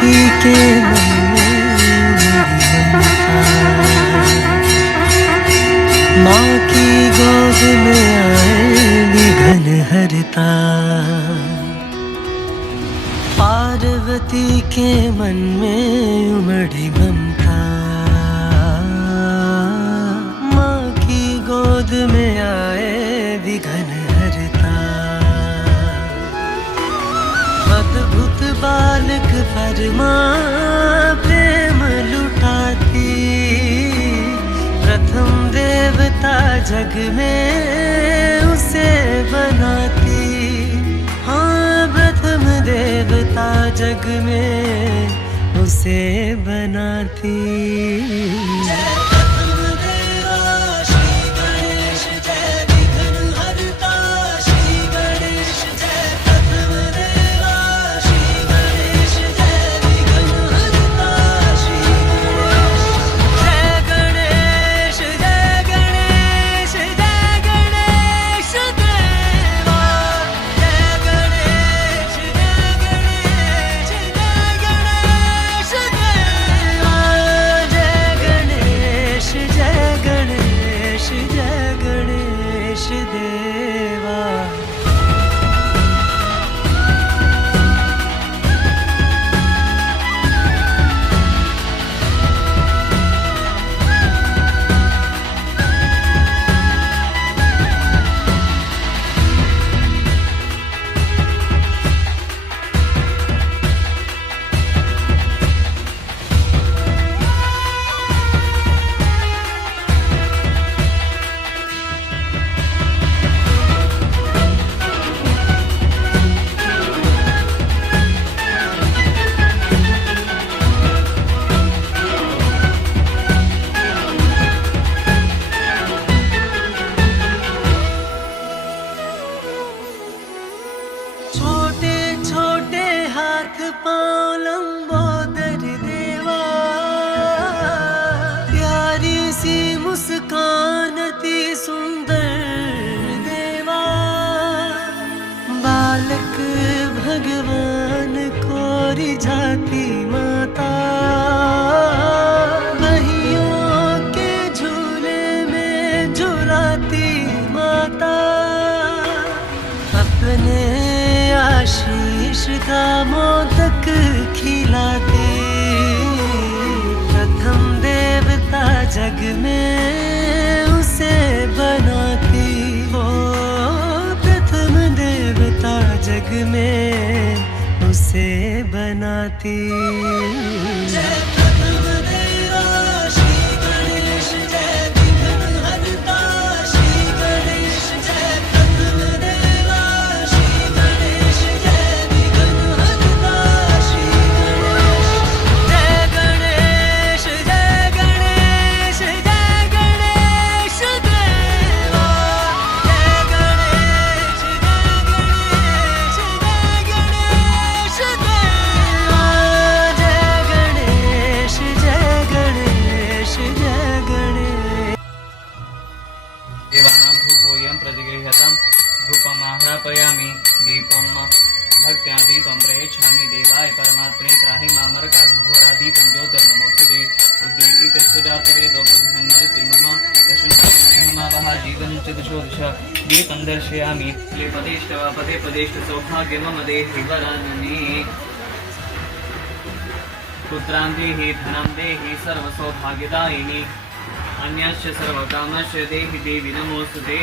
पार्वती के मन में मेरी ममता, माँ की गोद में आए विघ्न हरता। पार्वती के मन में उमड़ी ममता, माँ की गोद में आए विघ्न हरता। अद्भुत बालक परमा प्रेम लुटाती, प्रथम देवता जग में उसे बनाती। हाँ, प्रथम देवता जग में उसे बनाती। छोटे छोटे हाथ पाँव लंबोदर देवा, प्यारी सी मुस्कान अति सुंदर देवा। बालक भगवान को रिझाती माता, बहियों के झूले में झुलाती माता। अपने आशीष का मोदक खिलाती, प्रथम देवता जग में उसे बनाती। ओ प्रथम देवता जग में उसे बनाती। देवानां धूपोऽयं प्रतिगृह्यतां धूपमाह्रापयामि दीपं भक्त्या दीपं प्रयच्छामि देवाय परमात्मने त्राहि मामरकात् घोरादीपं ज्योतिर्नमोऽस्तुते उद्दीप्य सुजातवेदो ब्रह्मन्नरति मम कशुन्मेहमावः जीवनं चतुषो दिश दीपं दर्शयामि पदेष्टवा पदे पदेष्ट सौभाग्य मम देहि वरानने पुत्रां देहि धनं देहि सर्वसौभाग्यदायिनी अन्यश्च सर्वकामश्च देहि देवी नमोस्तुते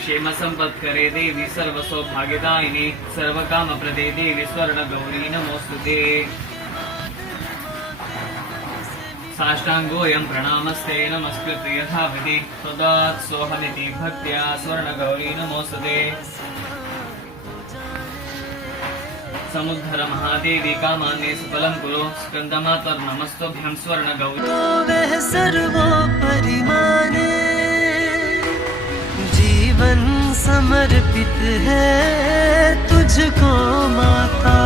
क्षेम संपत्करे देवी सर्वसौभाग्यदायिनी सर्वकामप्रदे देवी स्वर्णगौरी नमोस्तुते साष्टांगोऽयं प्रणामस्ते नमस्कृत्य यथाविधि तदात् सोऽहमिति भक्त्या स्वर्णगौरी नमोस्तुते समुद्धर महादेवी कामान्ये सफलं कुरु स्कंदमातर्नमस्तुभ्यं स्वर्णगौरी। तो वह सर्वोपरि माने, जीवन समर्पित है तुझको माता।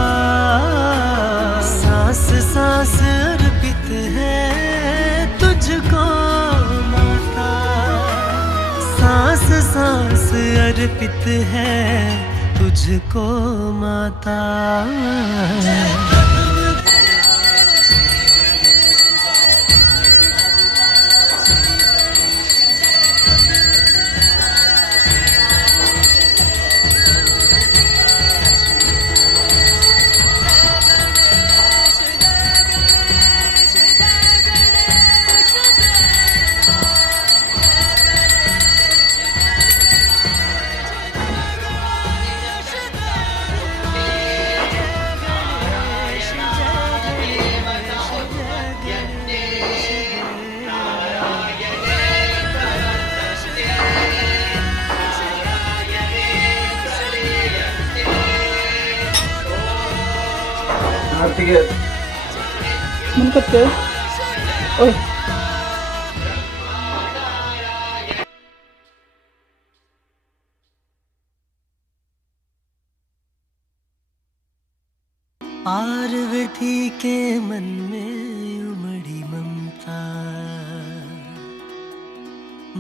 सांस सांस अर्पित है तुझको माता, सांस सांस अर्पित है तुझको माता। मन करते ओए पार्वती के मन में उमड़ी ममता,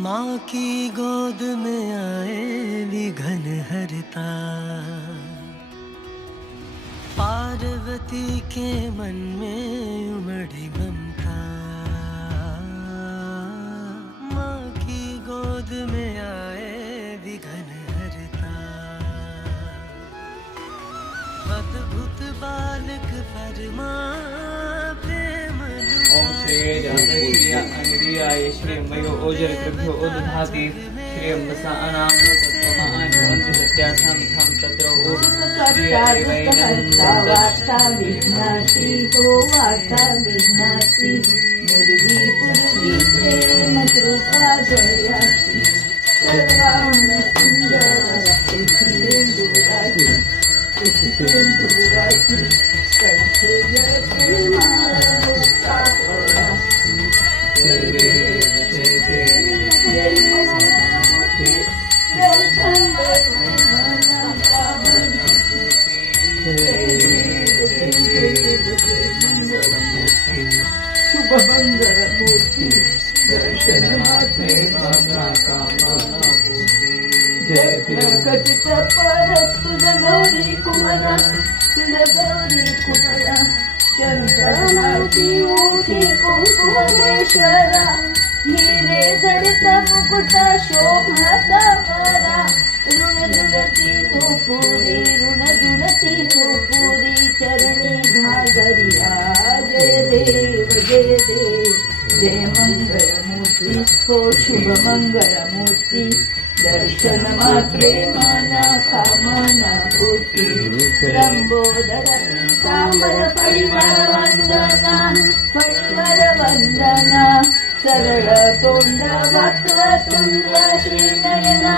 माँ की गोद में आए विघन हरता। पार्वती के मन में उमड़ी ममता, माँ की गोद में आए विघन हरता। अद्भुत बालक परमा प्रेम ओम श्री जातश्रिया अनिर्याय श्री मयो ओजर कृभ्यो उदधाति श्री अम्बसानां तत्त्वमानवन्ति सत्यासामिथां तत्र ओम वार्ता विघ्नाशी हो वार्ता विघ्नाशी मुरली पुरली प्रेम कृपा जयासी सर्वांग सुंदरासी सिंधुरासी सिंधुरासी कंठे जय प्रेमारूपा परासी जय देव जय देव जय मंगलमूर्ति दर्शन मना पावन शुभ मंगल मूर्ति दर्शन मात्रे कामना पूर्ति। जय खचित पर तुझ गौरी कुमरा तुझ गौरी कुमरा चंद्रमाची उठी कुंकुमेश्वरा हिरे जड़ता मुकुटा शोभता परा ऋण जुलती नुपुरी ऋण जुलती नुपुरी चरणी घागरिया जय देव जय देव जय मंगल मूर्ति हो शुभ मंगल मूर्ति दर्शन मात्रे माना कामना पूर्ति लंबोदर पीतांबर परिवार वंदना सरळ तोंड वक्रतुंड श्रीनयना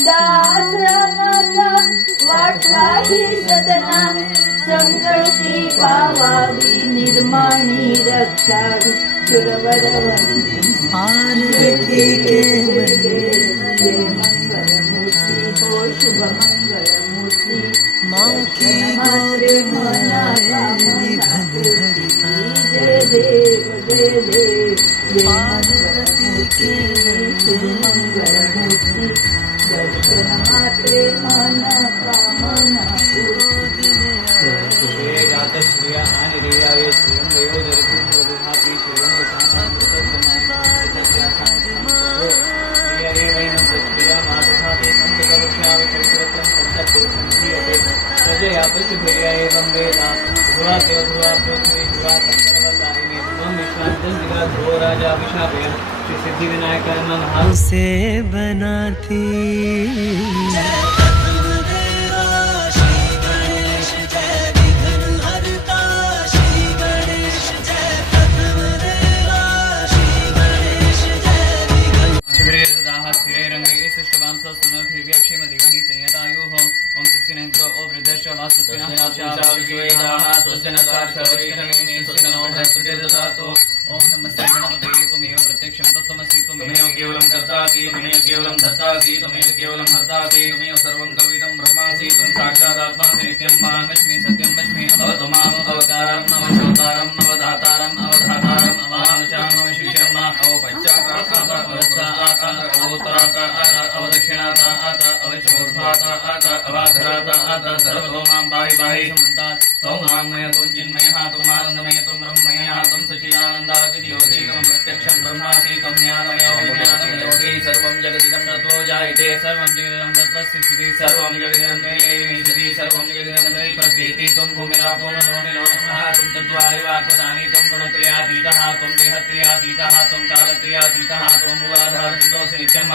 दास रामाचा वाटवा ही सदना संकटी पावावी निर्माणी रक्षावी सुरवर पार्वती के मन जय मंगल मूर्ति हो शुभ मंगल मूर्ति माँ की गोद में आए विघन हरता। जय देव जय देव जय पार्वती के शुभ मंगल मूर्ति दर्शन मात्रे माना कामना पूर्ति। श्री जातश्रिया अनिर्याय श्री मयो जरतुभ्यो उदधाति श्री अम्बसानां प्रजया पशुभ्रिया एवं वेदा ध्रुवा देव ध्रुवा पृथ्वी ध्रुवा तत्पर्वता इमे ध्रुवं विश्रांतं दिवा ध्रुवो राजा अभिशापय श्री सिद्धि विनायक नमः। से बनाती ओम नमस्ते गणपते त्वमेव प्रत्यक्षं तत्त्वमसि त्वमेव केवलं कर्तासि त्वमेव केवलं धर्तासि त्वमेव केवलं हर्तासि त्वमेव सर्वं कविदं ब्रह्मासि त्वं साक्षादात्मासि नित्यं मामस्मि सत्यं वच्मि अवतु माम् अवतारम् अवशोतारम् अवधातारम् अवधातारम् अवामचाम् अवशिष्यम् अवपश्चात् अवस्तात् अवोत्तरात् अवदक्षिणात् अवशोर्ध्वात् अवाधरात् आत सर्वतो मां पाहि पाहि समन्तात् त्वं वाङ्मय त्वं चिन्मयः त्वम् आनन्दमय त्वं ब्रह्ममयः त्वं सच्चिदानन्दादिद्योति त्वं प्रत्यक्षं ब्रह्मासि त्वं ज्ञानमयो विज्ञानमयोऽसि सर्वं जगदिदं तत्त्वो जायते सर्वं जगदिदं तत्त्वस्य स्थितिः सर्वं जगदिदं विशति सर्वं जगदिदं परिपद्येति त्वं भूमिरापो मनो निलो नमः त्वं चत्वारिवात्मदानि त्वं गुणत्रयातीतः त्वं देहत्रयातीतः त्वं कालत्रयातीतः त्वं मूलाधारं नित्यं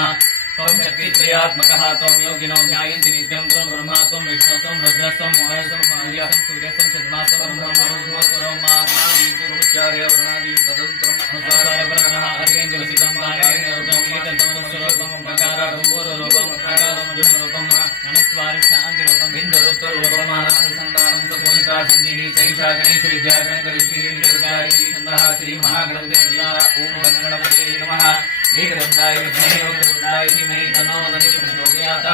त्वं शक्तित्रयात्मकः त्वं योगिनो ध्यायन्ति नित्यं त्वं ब्रह्मा त्वं विष्णु त्वं रुद्रस्त्वं महेशं मार्यं सूर्यस्त्वं चन्द्रमास्त्वं ब्रह्मोर्ध्वस्वरं मानादीपुरुचार्य वर्णादीं तदन्त्रम् अनुसारवर्णः अग्रेन्द्रसितं मानेन्द्ररूपं नीतन्तमनुस्वरूपं प्रकारारूपं प्रकारमजुरूपं अनुस्वारिशान्तिरूपं बिन्दुरुत्तरूपम् आनन्दसन्धानं सगुणिकासन्धिः सैषा गणेश विद्यागणकऋषिः छन्दः श्रीमहागणपतिर्या ॐ गणपते नमः एकदन्ताय विद्महे वक्रतुण्डाय धीमहि तन्नो दन्ति प्रचोदयात्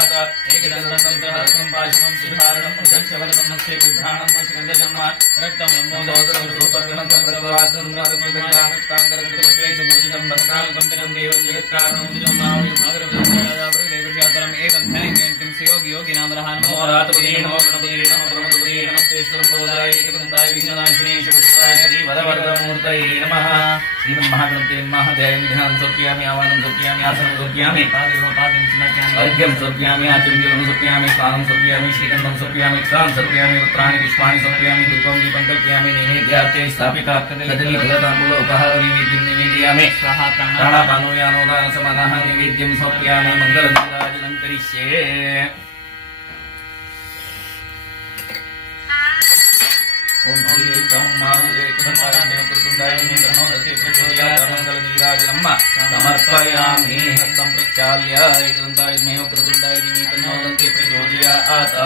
एकदन्तं सहस्रं पाशमं सुधारणं प्रदक्षवरदं हस्ते बिभ्राणं स्कन्दजन्म रक्तं नमोदोदररूपकं सर्ववासं रामकृताङ्गरकृतपुष्पैर्भूषितं भक्ताल्पं देवं जगत्कारणं सुजमाविर्भागरवृदेवशातरम् एवं ध्यायन्तीं सुयोगी योगिनां नमो रातपदे नमो गणपते नमो ब्रह्मपदे नमस्ते स्वरम्भोदाय एकदन्ताय विघ्ननाशिने शुभस्वाय श्रीवरवरदमूर्तये नमः श्रीमन्महागणपते नमः ध्यानं समर्पयामि आवाहनं समर्पयामि आसनं समर्पयामि पादं समर्पयामि अर्घ्यं समर्पयामि आचमनीयं समर्पयामि स्नानं समर्पयामि श्रीगन्धं समर्पयामि क्षां समर्पयामि वस्त्राणि पुष्पाणि समर्पयामि धूपं दीपं कल्पयामि नैवेद्यार्थे स्थापिता कदली फलताम्बूल उपहार नैवेद्यं निवेदयामि स्वाहा प्राणापानो यानोदान समानः नैवेद्यं समर्पयामि मङ्गलनीराजनं करिष्ये ओम श्री तम महादेवकृतुण्डाय नमो दति प्रचोदयात् मङ्गलनीराजनं समर्पयामि हस्तं प्रक्षाल्य एकदन्ताय कृतुण्डाय तन्नो दन्ति प्रचोदयात्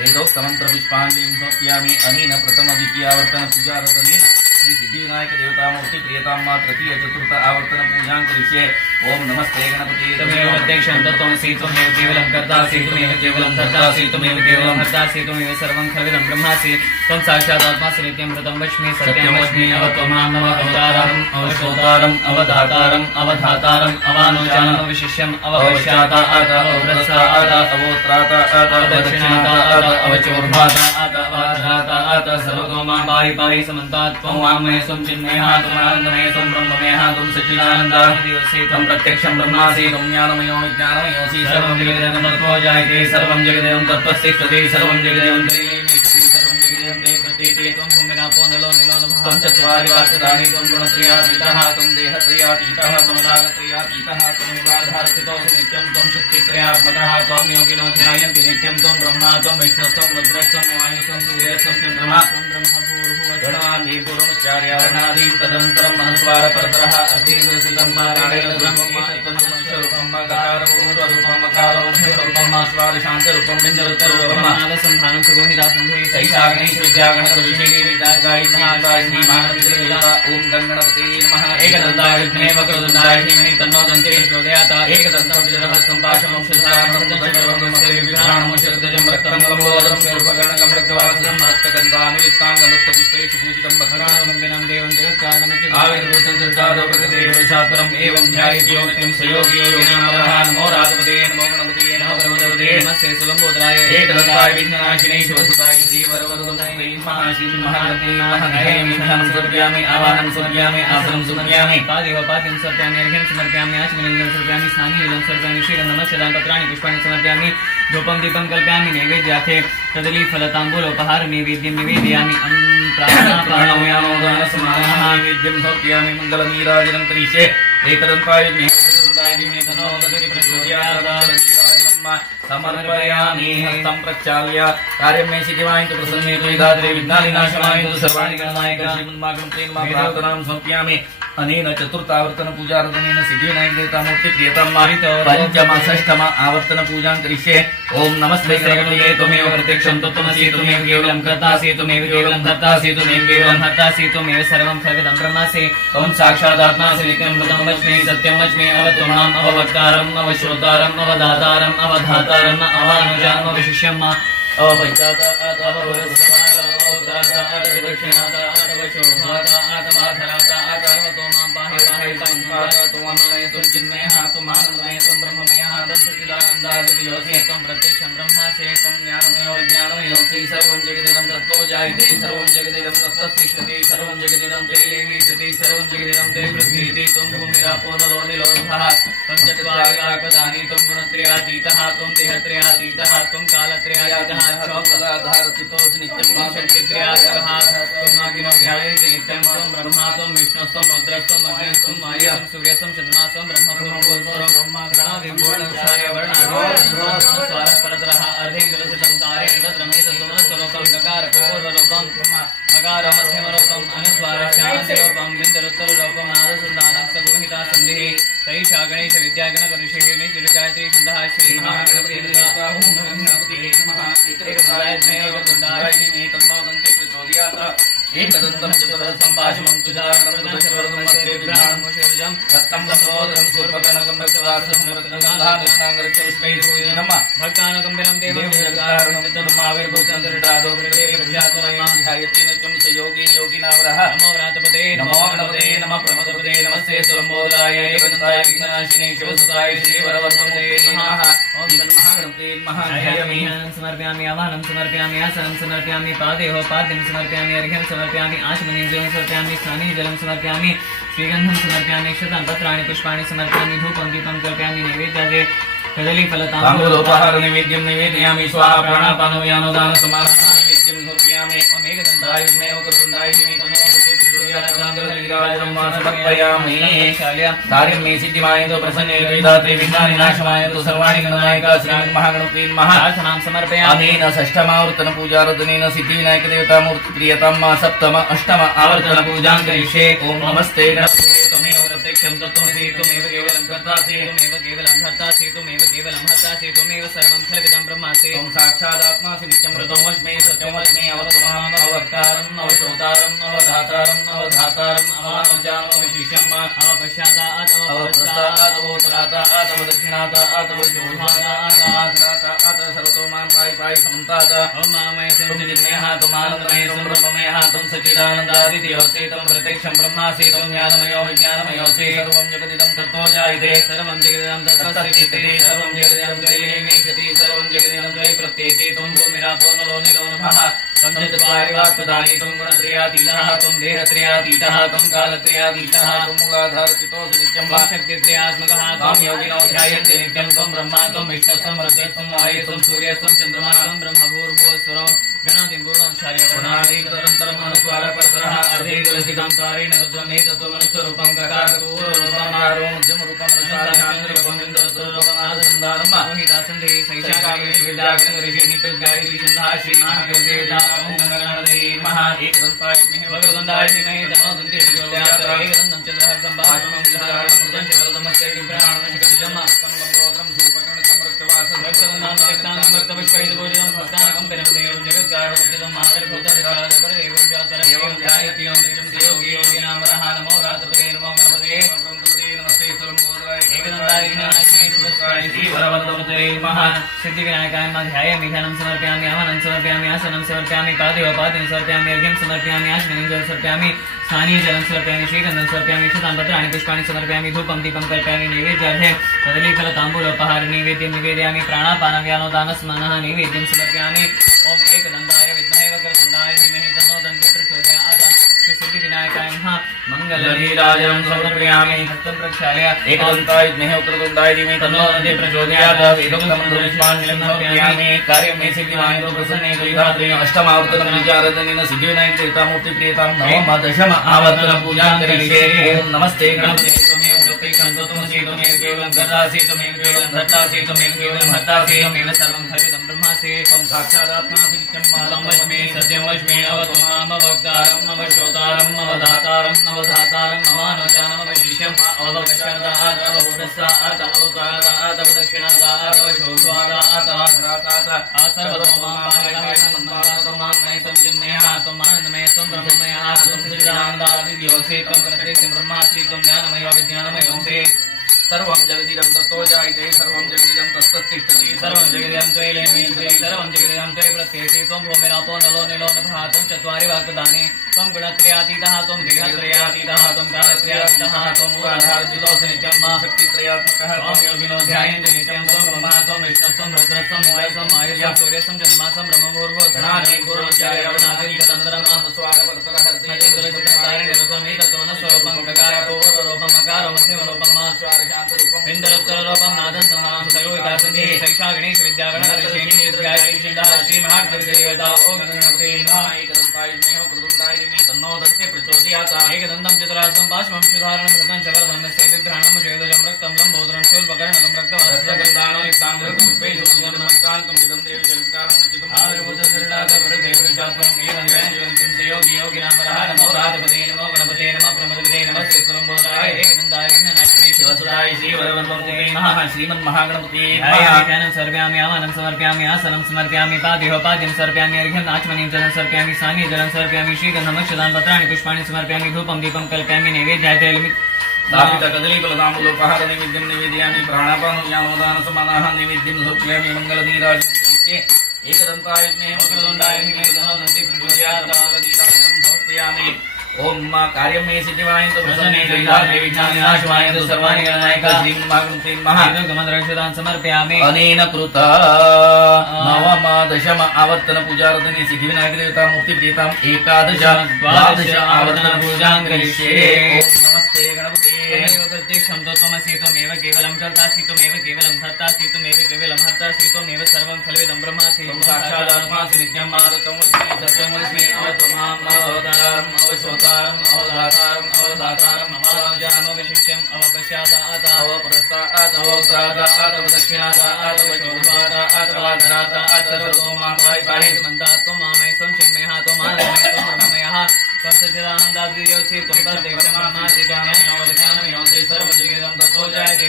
वेदोक्तमन्त्रपुष्पाञ्जलिं समर्पयामि अनेन प्रथमद्वितीयावर्तन पूजारतनेन श्री सिद्धिविनायक देवतामूर्ति प्रियतां मा तृतीय चतुर्थ आवर्तन पूजां करिष्ये ओम नमस्ते गणपति तमेव प्रत्यक्षं तत्त्वमसि त्वमेव केवलं कर्तासि त्वमेव केवलं धर्तासि त्वमेव केवलं हर्तासि त्वमेव सर्वं खलविदं ब्रह्मासि त्वं साक्षात् आत्मासि नित्यं व्रतं वच्मि सत्यमस्मि अवत्वमाम् अवतारम् अवश्रोतारम् अवधातारम् अवधातारम् अवानुजानम् अवशिष्यम् अवपश्चातात् अवप्रस्थात् अवोत्रात् अवदक्षिणात् अवचोर्भातात् अवाधातात् सर्वतो मां पाहि पाहि समन्तात् त्वं वाङ्मय त्वं चिन्मयः त्वम् आनन्दमय त्वं ब्रह्ममयः त्वं सच्चिदानन्दः त्वं प्रत्यक्षं ब्रह्मासि त्वं ज्ञानमयो विज्ञानमयोऽसि सर्वं जगदिदं तत्त्वो जायते सर्वं जगदिदं तत्त्वस्तिष्ठति सर्वं जगदिदं त्रैलेमेषति सर्वं जगदिदं ते प्रतीते त्वं भूमिरापो नलो निलो नभः त्वं चत्वारि वाक्पदानि त्वं गुणत्रयातीतः त्वं देहत्रयातीतः त्वं कालत्रयातीतः त्वं मूलाधारस्थितोऽसि नित्यं त्वं शक्तित्रयात्मकः त्वं योगिनो ध्यायन्ति नित्यं त्वं ब्रह्मा त्वं विष्णुस्त्वं रुद्रस्त्वं वायुस्त्वं सूर्यस्त्वं चन्द्रमा त्वं ब्रह्मभूर्भुवस्वनादि पूर्वमुच्चार्यावनादि तदनन्तरं मनस्वारपरतरः अधीनसितं रूपं मकारोपं शान्तरूपं बिन्दरुत्तरूपं नादसन्धानं सगोहिदासन्धि सैषागणेश विद्यागणकऋषिः ॐ गणपते नमः एकदन्ताय विद्महे वक्रतुण्डाय धीमहि तन्नो दन्ति प्रचोदयात् एकदन्तं विजयहस्तं पाशमं सुधारणं दशकर्वन्दस्य विभ्राणमुशर्दजं रक्तं लम्बोदरं स्वरूपगणकं रक्तवासनं रक्तगन्धानुलिप्ताङ्गमुक्तपुष्पैः सुपूजितं भक्तानुमन्दिनं देवं जगत्कारणमिति आविर्भूतं दृष्टादौ प्रकृतेरुषात्परम् एवं ध्यायेत्योक्तिं सयोगी योगिनामरः नमो राजपते नमो गणपते नमो ब्रह्मदेवते नमस्ते सुलम्बोदराय एकदन्ताय विघ्ननाशिने शिवसुताय श्रीवरवरदुर्गै महागणपते नमः ध्यायामि समर्पयामि आवाहनं समर्पयामि आसनं समर्पयामि पादिवपाद्यं समर्पयामि अर्घ्यं समर्पयामि आचमनीयं समर्पयामि स्नानीयं समर्पयामि श्रीगन्धमक्षदां पत्राणि पुष्पाणि समर्पयामि धूपं दीपं कल्पयामि नैवेद्यार्थे कदली फलताम्बूलोपहार नैवेद्यं निवेदयामि प्राणोयानोदानसमानः नैवेद्यं समर्पयामि मङ्गलनीराजनं करिष्ये एकदन्ताय विघ्ननाशिने धीमहि तन्नो दन्ति प्रचोदयात् समर्पयामि हस्तं प्रक्षाल्य कार्यं मे सिद्धिमायन्तु प्रसन्नेतु दात्रे विघ्नानिनाशमायन्तु सर्वाणि गणनायक श्रीमन्महागणपते नमः प्रार्थनां समर्पयामि अनेन चतुर्थावर्तन पूजार्दनेन सिद्धिविनायक देवतामूर्ति प्रियतां पञ्चम षष्ठम आवर्तन पूजां करिष्ये ओम नमस्ते गणपते त्वमेव प्रत्यक्षं तत्त्वमसि त्वमेव केवलं कर्तासि त्वमेव केवलं धर्तासि त्वमेव केवलं हर्तासि त्वमेव सर्वं खलविदं ब्रह्मासि त्वं साक्षात् आत्मासि नित्यं व्रतं वच्मि सत्यं वच्मि अवत्वमाम् अववक्तारम् अवश्रोतारम् अवधातारम् अवधातारम् अवानुजानम् अवशिष्यम् अवपश्चातात् अवरोधसमानः दक्षिणातात् अवशोभातात् अवाधरातात् अवतो मां पाहि पाहि त्वमन्मय त्वं चिन्मयः त्वम् आनन्दमय त्वं ब्रह्ममयः त्वं सच्चिदानन्दादियोऽसि त्वं प्रत्यक्षं ब्रह्मासि त्वं ज्ञानमयो तत्त्वमसि सर्वं जगदिदं तत्त्वो जायते सर्वं जगदिदं तत्तस्तिष्ठति सर्वं जगदिदं तैले मीशति सर्वं जगदिदं तै पृथ्वीति त्वं भूमिरापो नलो निलोधः त्वं चत्वारिकाकतानि त्वं गुणत्रयातीतः त्वं देहत्रयातीतः त्वं कालत्रयातीतः चौकलाधारचितोऽसि नित्यं मा शक्तित्रयागः त्वं नागिनो ध्यायन्ति नित्यं त्वं ब्रह्मा त्वं विष्णुस्त्वं रुद्रस्त्वं अग्निस्त्वं मायं सूर्यस्त्वं चन्द्रमास्त्वं ब्रह्मपुरं गणादिगोणक्षार्यवर्णादिस्वारपरतरः अर्धेन्दुलसितं तारेण तद्रमेतद्वनस्वरूपं गकारकोररूपं मकारमध्यमरूपम् अनुस्वारशान्तिरूपं बिन्दुरुत्तररूपं नादसन्धानं सगुहिता सन्धिः सैषा गणेश विद्यागणकऋषिः निश्चिरगायत्री छन्दः श्रीमहागणपतिर्नमः एकदन्तं चतुरस्तं पाशमं तुषारप्रदं मध्ये विभ्राणमुषोजं रक्तं दशोदरं शूर्पकर्णकं रक्तवासं नमः भक्तानुकम्बिनं देवं जगदारणं दृढादो प्रदेवक्षात्मयं ध्यायति नित्यं स योगी योगिनावरः नमो व्रातपदे नमो गणपते नमः प्रमदपदे नमस्ते सुरम्बोधाय एकदन्ताय विघ्ननाशिने शिवसुताय श्रीवरवरदे नमः ओम महागणपते महाजयमि समर्पयामि आवाहनं समर्पयामि आसनं समर्पयामि पादेहो पाद्यं समर्पयामि अर्घ्यं समर्पयामि आचमनीं जलं समर्पयामि स्नाने जलं समर्पयामि श्रीगन्धं समर्पयामि क्षतं पत्राणि पुष्पाणि समर्पयामि धूपं दीपं कल्पयामि नैवेद्यादे कदलीफलताम्बूलोपहार नैवेद्यं निवेदयामि स्वाहा प्राणापानो यानोदान समानः नैवेद्यं समर्पयामि अमेघदन्ताय विद्महे वक्रतुण्डाय धीमहि तन्नो समर्पयामि कार्यं मे सिद्धिमायतु प्रसन्नेतु विधाते विघ्नानि नाशमायतु सर्वाणि गणनायका श्रीमहागणपते नमः प्रार्थनां समर्पयामि अनेन षष्ठमावर्तन पूजारतनेन सिद्धिविनायक देवतामूर्ति प्रियतां मा सप्तम अष्टम आवर्तन पूजां करिष्ये ओम नमस्ते गणपते त्वमेव प्रत्यक्षं तत्त्वमसि त्वमेव केवलं कर्तासि त्वमेव केवलं भर्तासि त्वमेव केवलं हर्तासि त्वमेव सर्वं खलविदं ब्रह्मासि त्वं साक्षादात्मासि नित्यं ऋतमस्मै सत्यमस्मै अवतमानं अवक्तारम् अवशोतारम् अवधातारम् अवधातारम् अवामजामविशिष्यम् अवपश्चातात् अवप्रस्तात् अवोत्तरात् अवदक्षिणात् अवजोधात् आग्रात् सर्वतोमां पायि पायि समन्तात् ओम मामय संजिन्यः त्वमानन्दमय ब्रह्ममयः त्वं सच्चिदानन्दादिदेवसे त्वं प्रत्यक्षं ब्रह्मासि त्वं ज्ञानमयो विज्ञानमयोऽसि सर्वं जगदिदं तत्त्वो जायते सर्वं जगदिदं तत्त्वस्तिष्ठति सर्वं जगदिदं त्वयि मीशति सर्वं जगदिदं त्वयि प्रत्येति त्वं भूमिरापो नलो निलोनभः त्वं चत्वारिकाकतानि त्वं गुणत्रयातीतः त्वं देहत्रयातीतः त्वं कालत्रयातीतः त्वं मूलाधारचितोऽसि नित्यं वा शक्तित्रयात्मकः त्वं योगिनो ध्यायन्ति नित्यं त्वं ब्रह्मा त्वं विष्णुस्त्वं रुद्रस्त्वं वायुस्त्वं सूर्यस्त्वं चन्द्रमास्त्वं ब्रह्मभूर्भुवस्वरं गणादिं गुणोच्चार्यवर्णादितरन्तरम् अनुस्वारपरतरः अर्धेन्दुलसितं तारेण रुद्रमेतत्त्वमनुस्वरूपं गकाररूपमारो मध्यमरूपम् अनुस्वारशान्तिरूपं बिन्दुरुत्तररूपम् आदसन्धानम् मोहितासन्धे सैषाकागणेश विद्यागणऋषि नित्यगायत्री छन्दः श्रीमहागणपते ॐ गणपते नमः एकदन्ताय विद्महे वक्रतुण्डाय धीमहि तन्नो दन्ति प्रचोदयात् एकदन्तं चन्द्रहस्तं भाषणं सिद्धारणं शरदमस्ते विभ्राणमशकजम् लम्बोदरं शूर्पकर्णकं रक्तवासं रक्तबन्धानं रक्तानं रक्तपुष्पैर्भूषितं हस्तानकं पिनवदेवं जगद्गाढमुचितं महागणपतिर्भूतदेवं जातरं एवं ध्यायति ओं देवं योगी योगिनामरः नमो व्रातपते नमो गणपते ब्रह्मपते नमस्ते सुरम्बोधाय एकदन्ताय विघ्ननाशिने शिवसुताय श्रीवरवरदे नमः सिद्धिविनायकाय ध्यायामि ध्यानं समर्पयामि आवाहनं समर्पयामि आसनं समर्पयामि पादेवपाद्यं समर्पयामि अर्घ्यं समर्पयामि आचमनीं जलं समर्पयामि स्नाने जलं समर्पयामि श्रीगन्धं समर्पयामि क्षतां पत्राणि पुष्पाणि समर्पयामि धूपं दीपं कल्पयामि नैवेद्यार्थे कदलीफलताम्बूलोपहार नैवेद्यं निवेदयामि प्राणापानं व्यानोदानस्मनः नैवेद्यं समर्पयामि ओम एकदन्ताय विद्महे वक्रतुण्डाय धीमहि तन्नो दन्ति प्रचोदयात् श्री सिद्धिविनायकाय नमः मङ्गलनीराजनं समर्पयामि हस्तं प्रक्षाल्य एकदन्ताय विद्महे वक्रतुण्डाय धीमहि तन्नो दन्ति प्रचोदयात् वेदोक्तं पुष्पाञ्जलिं समर्पयामि कार्यं मे सिद्धिमायतु प्रसन्नेतु विधाते अष्टमावर्तनं विचारदनेन सिद्धिविनायक देवतामूर्ति प्रियतां नवम दशम आवर्तन पूजां करिष्ये ओम नमस्ते गणपते त्वमेव प्रत्यक्षं तत्त्वमसि त्वमेव केवलं कर्तासि त्वमेव केवलं धर्तासि त्वमेव केवलं हर्तासि त्वमेव सर्वं खलविदं ब्रह्मासि त्वं साक्षादात्मासि नित्यं मातं वच्मि सत्यं वच्मि अवतमाम् अवक्तारम् अवशोतारम् अवधातारम् अवधातारम् अवानोचानमवशिष्यम् अवपश्चातात् अवपुरस्तात् अवोत्तरात् अवदक्षिणात् अवशोषवादात् आघ्रातात् आसर्वतोमामय संचिन्मयः त्वमानन्दमय त्वं ब्रह्ममयः त्वं सच्चिदानन्दादिदेवसे त्वं प्रत्यक्षं ब्रह्मासि त्वं ज्ञानमयो विज्ञानमयोऽसि सर्वं जगदिदं तत्त्वो जायते सर्वं जगदिदं तत्तस्तिष्ठति सर्वं जगदिदं त्वयि लीयते सर्वं जगदिदं त्वयि प्रत्येति त्वं भूमिरापो नलो निलो नभः त्वं चत्वारि वाक्पदानि त्वं गुणत्रयातीतः त्वं देहत्रयातीतः त्वं कालत्रयातीतः त्वं मूलाधारचितोऽसि नित्यं मा शक्तित्रयात्मकः त्वं योगिनो ध्यायन्ति नित्यं त्वं ब्रह्मा त्वं विष्णुस्त्वं रुद्रस्त्वं महेशं आयुष्यं सूर्यस्त्वं चन्द्रमासं ब्रह्मभूर्भुवः स्नानि पूर्वचार्यवनादितरन्तरं स्वरूपं गकारोपं मकारो मध्यमरूपं माश्वारशान्तरूपं बिन्दरुत्तररूपं नादन्तनां सर्वविकासन्ति सैषा गणेश विद्यागणकर्षेणी दीर्घायुष्यिण्डः श्रीमहागणपतिदेवता ॐ गणपते नमः एकदन्ताय विद्महे वक्रतुण्डाय धीमहि तन्नो दन्ते प्रचोदयात् एकदन्तं चतुरासं पाशमं सुधारणं कृतं शकलधर्मस्य बिभ्राणं श्वेतजं रक्तं लम्बोदरं शूर्पकर्णकं रक्तवस्त्रगन्धानं युक्तां रक्तपुष्पै नमस्कारं विदं देवी जगत्कारं चित्तं आयुर्बुद्धदृढागवरदेवृषात्वं एवं योगी योगिनां वरः नमो राजपते नमो गणपते नमः प्रमदपते नमस्ते सुरंबोधाय एकदन्ताय विघ्ननाशिने शिवसुताय श्रीवरवरवरते नमः श्रीमन्महागणपते नमः सर्वयामि आवानं समर्पयामि आसनं समर्पयामि पाद्योपाद्यं समर्पयामि अर्घ्यं नाचमनीं जलं समर्पयामि सानि जलं समर्पयामि श्रीगन्धमक्षदान् पत्राणि पुष्पाणि समर्पयामि धूपं दीपं कल्पयामि नैवेद्याय तैलमित् स्थापित कदलीफलताम्बूलोपहार नैवेद्यं निवेदयामि प्राणापानोज्ञानोदानसमानाः नैवेद्यं समर्पयामि मङ्गलनीराजनं करिष्ये एकदन्ताय विद्महे वक्रतुण्डाय धीमहि तन्नो दन्ति प्रचोदयात् समर्पयामि ओम कार्यं मे सिद्धिवायन्तु प्रसन्ने जयिताय विघ्नानाशवायन्तु सर्वाणि गणनायक श्रीमन्महागणपते नमः गमनरक्षदान् समर्पयामि अनेन कृता नवम दशम आवर्तन पूजारतने सिद्धिविनायक देवता मूर्ति प्रीताम् एकादश द्वादश आवर्तन पूजां करिष्ये ओम नमस्ते गणपते प्रत्यक्षं त्वमसि त्वमेव केवलं कर्तासि त्वमेव केवलं भर्तासि त्वमेव केवलं हर्तासि त्वमेव सर्वं खल्विदं ब्रह्मासि त्वं साक्षादात्मासि नित्यं मारुतं सत्यमस्मि अवत्वमाम् अवतारम् अवशोतारम् अवधातारम् अवधातारम् अवजानो विशिष्यम् अवपश्चातात् अवपुरस्तात् अवोत्तरात् अवदक्षिणात् अवचोर्ध्वात् अवधरात् सर्वतो मां पाहि पाहि समन्तात् त्वं मामय संचिन्मयः त्वं आनन्दमयः त्वं ब्रह्ममयः त्वं सच्चिदानन्दाद्वियोऽसि त्वं तद्देक्षमानासि ज्ञानयोगज्ञानमयोऽसि सर्वं जगदं ततो जायते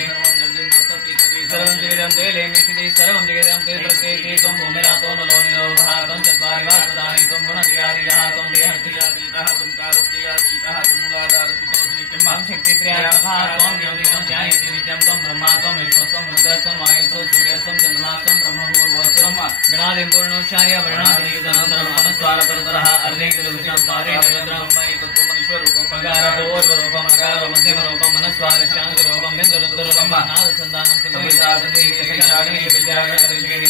सर्वं जगदं ते लेमिषिति सर्वं जगदं ते प्रत्येति त्वं भूमिरातो नलो निलोभः त्वं चत्वारि वाक्पदानि त्वं गुणत्रयातीतः त्वं देहत्रयातीतः त्वं कालत्रयातीतः त्वं मूलाधारचितोऽसि नित्यं मां शक्तित्रयात्मकः त्वं योगिनो ध्यायन्ति नित्यं त्वं ब्रह्मा त्वं विष्णुस्त्वं रुद्रस्त्वं वायुस्त्वं सूर्यस्त्वं चन्द्रमास्त्वं ब्रह्मभूर्भुवस्त्वं गणादिं पूर्णोच्चार्य वर्णादिनियुतनन्तरम् अनुस्वारपरतरः अर्धेकरुद्रं तारेण रुद्रं एकत्वमनीश्वरूपं मकारोपरूपं मकारो मध्यमरूपं मनस्वारशान्तरूपं बिन्दुरुद्ररूपं नादसन्धानं सुगमितासन्ति शैषागणेश विद्यागणकर्षेणी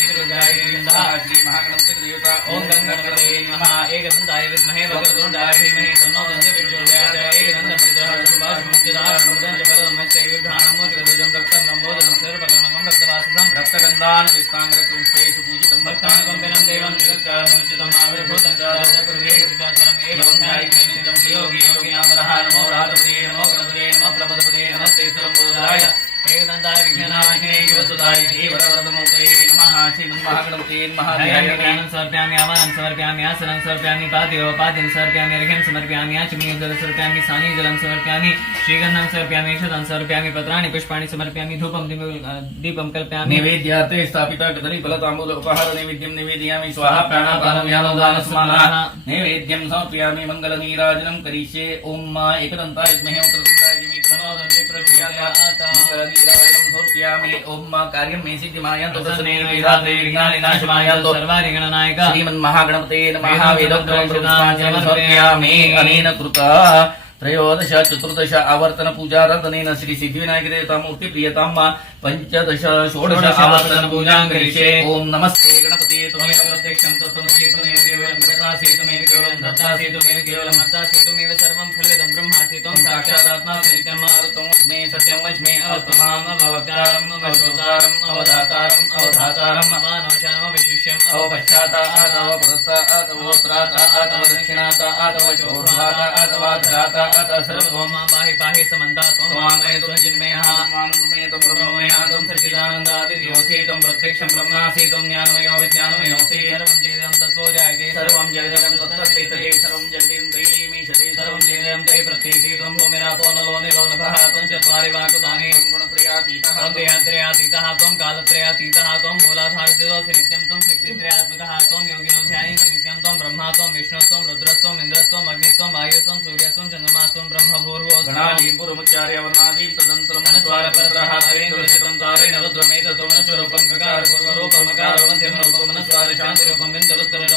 श्रीमहागणपति देवता ॐ गणपते नमः एकदन्ताय विद्महे वक्रतुण्डाय धीमहि तन्नो दन्ति प्रचोदयात् एकदन्तं चित्रहर्षं वाष्पमुच्चदारणं जपरमस्ते विभ्राणं मोषगजं रक्तं लम्बोदरं सर्वगणकं रक्तवाससं रक्तगन्धान् वित्ताङ्गरपुष्पै सुपूजितं भक्ताङ्गम्बिनं देवं जगत्कारमुच्चितम् आविर्भूतं कालचक्रविदेशम् एवं ध्यायते नित्यं योगी योगिनां वरः नमो राजपते नमो गणपते नमः प्रमदपते नमस्ते सुरंबोधाय एकदन्ताय विघ्ननाशिने शिवसुताय श्रीवरवरदमूर्तये नमः श्रीमन्महागणपते नमः ध्यानं समर्पयामि आवाहनं समर्पयामि आसनं समर्पयामि पाद्योपाद्यं समर्पयामि अर्घ्यं समर्पयामि आचमनीं जलं समर्पयामि सानि जलं समर्पयामि श्रीगन्धं समर्पयामि क्षतं समर्पयामि पत्राणि पुष्पाणि समर्पयामि धूपं दीपं कल्पयामि नैवेद्यार्थे स्थापिता कदलीफलताम्बूलोपहार नैवेद्यं निवेदयामि स्वाहा प्राणापानं यानोदानसमानाः नैवेद्यं समर्पयामि मङ्गलनीराजनं करिष्ये ॐ एकदन्ताय विद्महे वक्रतुण्डाय धीमहि तन्नो दन्ति प्रचोदयात् मङ्गलनीराजनं समर्पयामि ॐ कार्यं मे सिद्धिमायन्तु प्रसन्ने जयिताय विघ्नानाशमायन्तु सर्वाणि गणनायक श्रीमन्महागणपते नमः वेदोक्तं समर्पयामि अनेन कृता त्रयोदश चतुर्दश आवर्तन पूजारतनेन श्री सिद्धिविनायक देवता मूर्ति प्रियतां पंचदश षोडश आवर्तन पूजां करिष्ये ओम नमस्ते गणपते त्वमेव प्रत्यक्षं तत्त्वमसि त्वमेव केवलं कर्तासि त्वमेव केवलं धर्तासि त्वमेव केवलं हर्तासि त्वमेव सर्वं खल्विदं ब्रह्मासि त्वं साक्षादात्मासि नित्यं मारुतमस्मे सत्यं वच्मे अवत्वमाम् अवक्तारम् अवशोतारम् अवधातारम् अवधातारम् अवानोशानमविशिष्यम् अवपश्चातात् अवपुरस्तात् अवोत्तरात् अवदक्षिणात् अवचोर्ध्वात् अवधरात् सर्वतो मां पाहि पाहि समन्तात् त्वं मामय त्वं चिन्मयः मानन्दमय त्वं ब्रह्ममयः त्वं सच्चिदानन्दादियोऽसि त्वं प्रत्यक्षं ब्रह्मासि त्वं ज्ञानमयो विज्ञानमयोऽसि सर्वं जगदं तत्त्वो जायते सर्वं जगदं तत्तस्थितये सर्वं जगदिं त्रयीमीशते सर्वं जगदं ते प्रत्येति त्वं भूमिरापो नलो निलो नभः त्वं चत्वारि वाक्पदानि त्वं गुणत्रयातीतः त्वं देहत्रयातीतः त्वं कालत्रयातीतः त्वं मूलाधारस्थितोऽसि नित्यं त्वं शक्तित्रयात्मकः त्वं योगिनो ध्यायन्ति नित्यं त्वं ब्रह्मा त्वं विष्णुस्त्वं रुद्रस्त्वं इन्द्रस्त्वं अग्निस्त्वं वायुस्त्वं सूर्यस्त्वं चन्द्रमास्त्वं ब्रह्मभूर्भुवः गणादीं पूर्वमुच्चार्य वर्णादीं तदन्तरम् अनुस्वारपरतरः हरेन्द्रशितं तारेण रुद्रमेतत्त्वं स्वरूपं गकारपूर्वरूपं मकारो मध्यमरूपं मनस्वारशान्तरूपं बिन्दरुत्तररूपं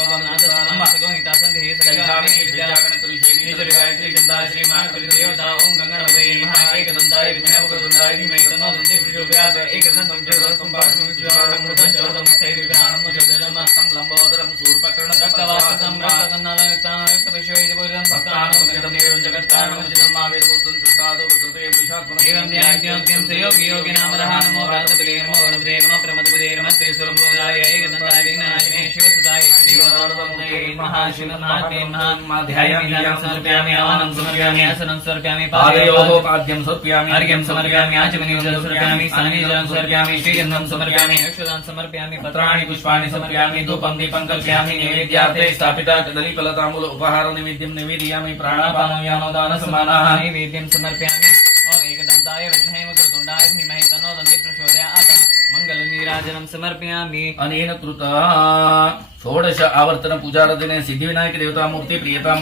से योगी योगिनां वरदाय नमो व्रातपदे नमो गणपते नमो प्रमदपदे नमस्ते स्वरूपोदाय एकदन्ताय विघ्ननाशिने शिवसुताय श्रीवरदमुदये महाशिवनाथे महाध्यायामि समर्पयामि आवाहनं समर्पयामि आसनं समर्पयामि पादयोः पाद्यं समर्पयामि अर्घ्यं समर्पयामि आचमनीयं समर्पयामि सानिध्यं समर्पयामि श्रीगन्धं समर्पयामि अक्षतां समर्पयामि पत्राणि पुष्पाणि समर्पयामि धूपं दीपं कल्पयामि नैवेद्यार्थे स्थापिता कदलीफलताम्बूल उपहार निवेद्यं निवेदयामि प्राणापानं यानोदानसमानाः नैवेद्यं समर्पयामि ओम एकदन्ताय विद्महे वक्रतुण्डाय धीमहि तन्नो दन्ति प्रचोदयात् मंगलनीराजनं समर्पयामि अनेन कृता षोडश आवर्तन पूजारदिने सिद्धिविनायक देवता मूर्ति प्रियतां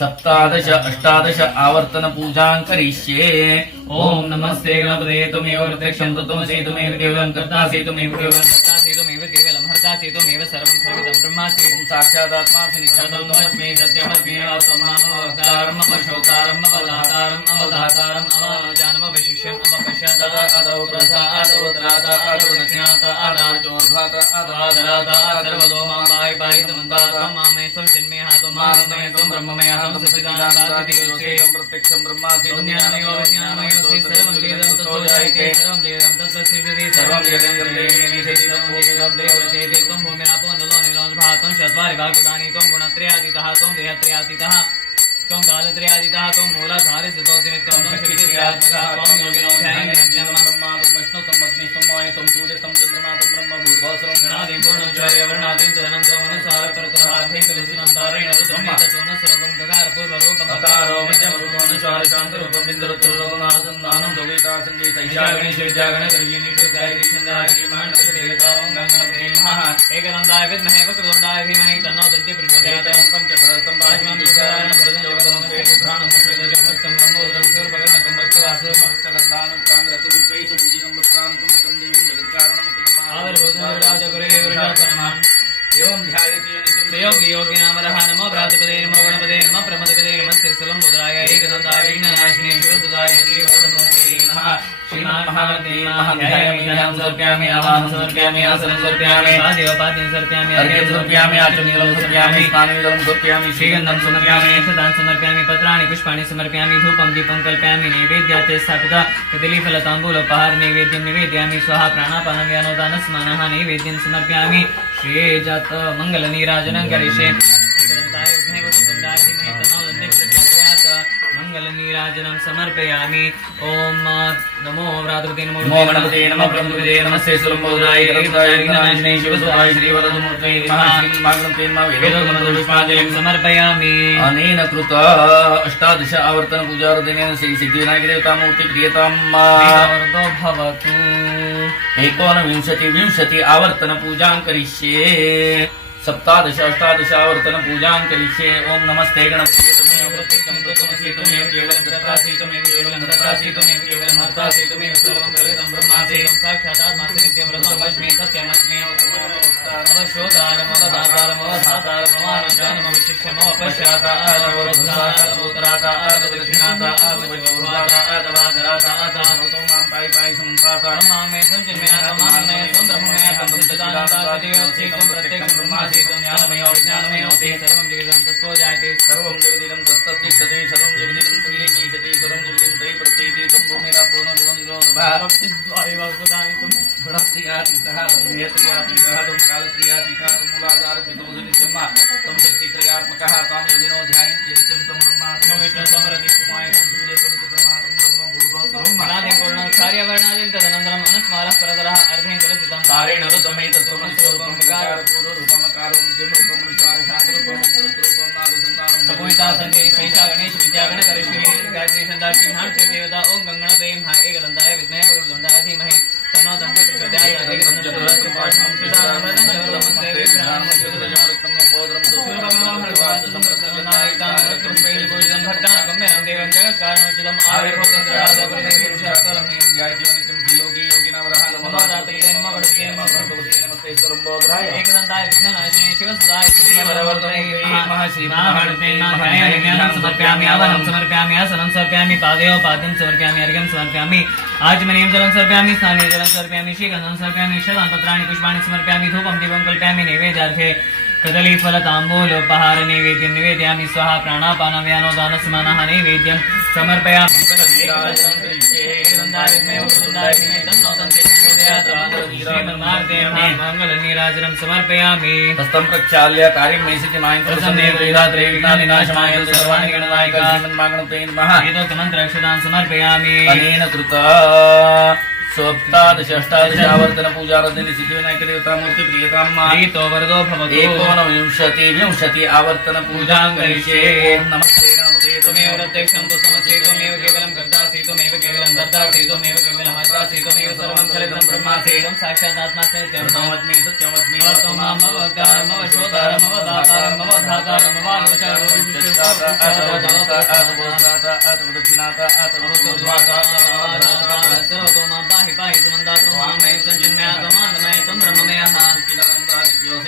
17 18 आवर्तन पूजां करिष्ये। ओम नमस्ते गणपते त्वमेव प्रत्यक्षं तत्त्वमसि त्वमेव केवलं कर्तासि त्वमेव केवलं कर्तासि त्वमेव केवलं हर्तासि त्वमेव सर्वं खलविदं ब्रह्मासि ओम साक्षादात्मासि नित्यं तस्मै सत्यमस्मि अवतारम् अवशोतारम् अवधातारम् अवधातारम् अवजानम् अवशिष्यम् अवपश्यात् अदौ प्रसादौ उत्तरात् अदौ दक्षिणात् अदाचोर्ध्वात् अदादरात् सर्वतो मां पाहि पाहि समन्तात् मामे स्वं चिन्मयः त्वं माममय त्वं ब्रह्ममय अहं सच्चिदानन्दादित्योऽसि प्रत्यक्षं ब्रह्मासि ज्ञानमयो विज्ञानमयोऽसि सर्वं वेदं ततो जायते सर्वं वेदं तत्त्वसिद्धि सर्वं वेदं देवेति सर्वं वेदं देवतेति त्वं भूमिरापो नलो निलो भातं चत्वारि भागदानि त्वं गुणत्रयातीतः त्वं देहत्रयातीतः त्वं कालत्रयातीतः त्वं मूलाधारे सिद्धोऽसि नित्यं त्वं शक्तित्रयात्मकः त्वं योगिनो ध्यायन्ति नित्यं ब्रह्मा त्वं विष्णु त्वं अग्नि त्वं वायु त्वं सूर्य त्वं चन्द्रमा त्वं ब्रह्म भूर्भुवस्वं गणादिं पूर्णचर्य वर्णादिं तदनन्तरम् अनुसार परतरार्धे कलुषितं तारेण ऋतुं तत्त्वं स्वरूपं गकार पूर्वरूपम् अकारो मध्यमरूपम् अनुसार शान्तरूपं बिन्दुरूपं नासन्दानं जोगिता सङ्गीत ईशा गणेश विद्या गणकर्यिणी गायत्री छन्दः श्रीमाण्डव देवता ओं गणपते नमः एकदन्ताय विद्महे वक्रतुण्डाय धीमहि तन्नो दन्ति प्रचोदयात् तं चतुरस्तं पाशमं विचारणं प्रदं जगदोमस्य पुत्राणं श्रीदजं भक्तं ब्रह्मोदरं सुरभगणकं भक्तवासुमक्तगन्धानं प्रान्द्रतुविश्वैः पूजितं भक्तान् कुमितं देवीं जगत्कारणं कृतमावरभूतराजगुरेवृषात्मनः एवं ध्यायति योगी योगिनां वरदाय नमो व्रातपदे नमो गणपते नमो प्रमदपदे नमस्ते स्वयंभूतराय एकदन्ताय विघ्ननाशिने शिवसुताय श्रीवरदमुदये नमः श्रीमहागणपते महाध्यायामि समर्पयामि आवाहनं समर्पयामि आसनं समर्पयामि पादयोपाद्यं समर्पयामि अर्घ्यं समर्पयामि आचमनीयं समर्पयामि स्नानविधं समर्पयामि श्रीगन्धं समर्पयामि अक्षतां समर्पयामि पत्राणि पुष्पाणि समर्पयामि धूपं दीपं कल्पयामि नैवेद्यार्थे स्थापिता कदलीफलताम्बूलपहार नैवेद्यं निवेदयामि स्वाहा प्राणापानं व्यानोदानस्मानः नैवेद्यं समर्पयामि श्रीजात मंगलनीराजनं करिष्ये एकदन्ताय विघ्ने वक्रतुण्डाय धीमहि तन्नो दन्ति प्रचोदयात् मंगलनीराजनं समर्पयामि ओम नमो व्रातपते नमो गणपते नमो ब्रह्मपदे नमस्ते स्वयंभूतराय एकदन्ताय विघ्ननाशिने शिवसुताय श्रीवरदमूर्तये नमः श्रीमहागणपते नमः वेदोपनिषदपुष्पाञ्जलिं समर्पयामि अनेन कृता 18 आवर्तन पूजारदिनेन श्री सिद्धिविनायक देवता मूर्ति प्रियतां भवतु 19 आवर्तन पूजां करिष्ये 17 18 आवर्तन पूजां करिष्ये ओम नमस्ते गणपते त्वमेव प्रत्यक्षं तत्त्वमसि त्वमेव केवलं कर्तासि त्वमेव केवलं कर्तासि त्वमेव केवलं हर्तासि त्वमेव सर्वं खलविदं ब्रह्मासि त्वं साक्षादात्मासि नित्यं ब्रह्ममस्मि सत्यमस्मि अवशोतारम् अवधातारम् अवधातारम् अवानजानम् अवशिष्यम् अवपश्यात् दक्षिणात् मां पाहि पाहि समन्तात् मामे संचिन्मयात् माममय त्वं ब्रह्ममय त्वं सच्चिदानन्दादिव्योऽसि त्वं प्रत्यक्षं ब्रह्मासि त्वं ज्ञानमयो विज्ञानमयोऽसि सर्वं जगदं तत्त्वो जायते सर्वं जगदिदं तत्तत्तिष्ठति सर्वं जगदिदं सुविलीनीयते सर्वं जगदिदं तयि प्रतीति त्वं भूमिरापो नरोनिरोधभावदानि त्वं गुणप्रियातीतः त्वं हेयप्रियातीतः त्वं कालप्रियातीतः त्वं मूलाधारपितुमुनित्यं त्वं शक्तित्रयात्मकः त्वां योगिनो ध्यायन्ति नित्यं त्वं ब्रह्मा त्वं विष्णु त्वं रतिः त्वं सूर्य त्वं चन्द्रमा त्वं ब्रह्म भूर्भुवस्वं अनादिं पूर्णं कार्यवर्णादिं तदनन्तरम् अनुस्मारः परतरः अर्धेन कलुषितं तारेण ऋतमेतत्त्वं स्वरूपं गकारपूर्वरूपमकारो नित्यं रूपं ऋचार शान्तरूपं रुद्ररूपं नादसन्तानं सभूयिता सन्ति शैषा गणेश विद्या गणकर्यिणी गायत्री छन्दाक्षी महादेवता ओं गङ्गणपते नमः एकदन्ताय विद्महे वक्रतुण्डाय धीमहि तन्नो दन्ति प्रचोदयात् एकदं चतुरस्रं पाशमं शिशारमणं नमस्ते विघ्नानं सुरजमरुक्तं लम्बोदरं सुरभगवान् हरिवासं प्रसन्नायकां रक्तपुष्पैः पूजितं भक्तानां गम्यं देवं जगत्कारणोचितम् आविर्भूतन्द्रराजप्रदे पुरुषात्परं ध्यायति नित्यं योगी योगिनां वरदाय नमो व्रातपदे नमो गणपते नमो प्रभुपते नमस्ते स्वयंभूतराय एकदन्ताय विघ्ननाशिने शिवसुताय श्रीवरदमूर्तये नमः श्रीमहागणपते नमः ध्यायामि समर्पयामि आवाहनं समर्पयामि आसनं समर्पयामि पादयोपाद्यं समर्पयामि अर्घ्यं समर्पयामि आचमनीयं जलं समर्पयामि स्नाने जलं समर्पयामि श्रीगन्धं समर्पयामि अक्षतां पत्राणि पुष्पाणि समर्पयामि धूपं दीपं कल्पयामि नैवेद्यार्थे कदलीफलताम्बूलोपहार नैवेद्यं निवेदयामि स्वाहा प्राणापानं व्यानोदानस्मानः नैवेद्यं समर्पयामि वक्रतुण्डाय विद्महे वक्रतुण्डाय धीमहि तन्नो दन्ति प्रचोदयात् श्रीमन्नारायणे मङ्गलनीराजनं समर्पयामि हस्तं प्रक्षाल्य कार्यं मेसिति मायन्त्रसमेव वेदात्रे विघ्नानाशनाय सर्वाणि गणनायका श्रीमन्मागणपते नमः एतोक्तमन्त्रक्षतां समर्पयामि अनेन कृता सप्तादशावर्तन पूजारधनि सिद्धिविनायक देवता मूर्ति प्रियतां प्रीतो वरदो भवतु एकोनविंशति आवर्तन पूजां करिष्ये ओम नमस्ते गणपते त्वमेव प्रत्यक्षं तमसि त्वमेव केवलं कर्तासि त्वमेव केवलं धर्तासि त्वमेव केवलं हर्तासि त्वमेव सर्वं खलितं ब्रह्मासि त्वं साक्षात् आत्मासि सत्यमस्मि सत्यमस्मि त्वं मां भवतारं मम श्रोतारं मम दातारं मम धातारं मम अनुचरं पाहि पाहि समन्दातो मामय संजिन्मयातो मानमय ब्रह्ममयः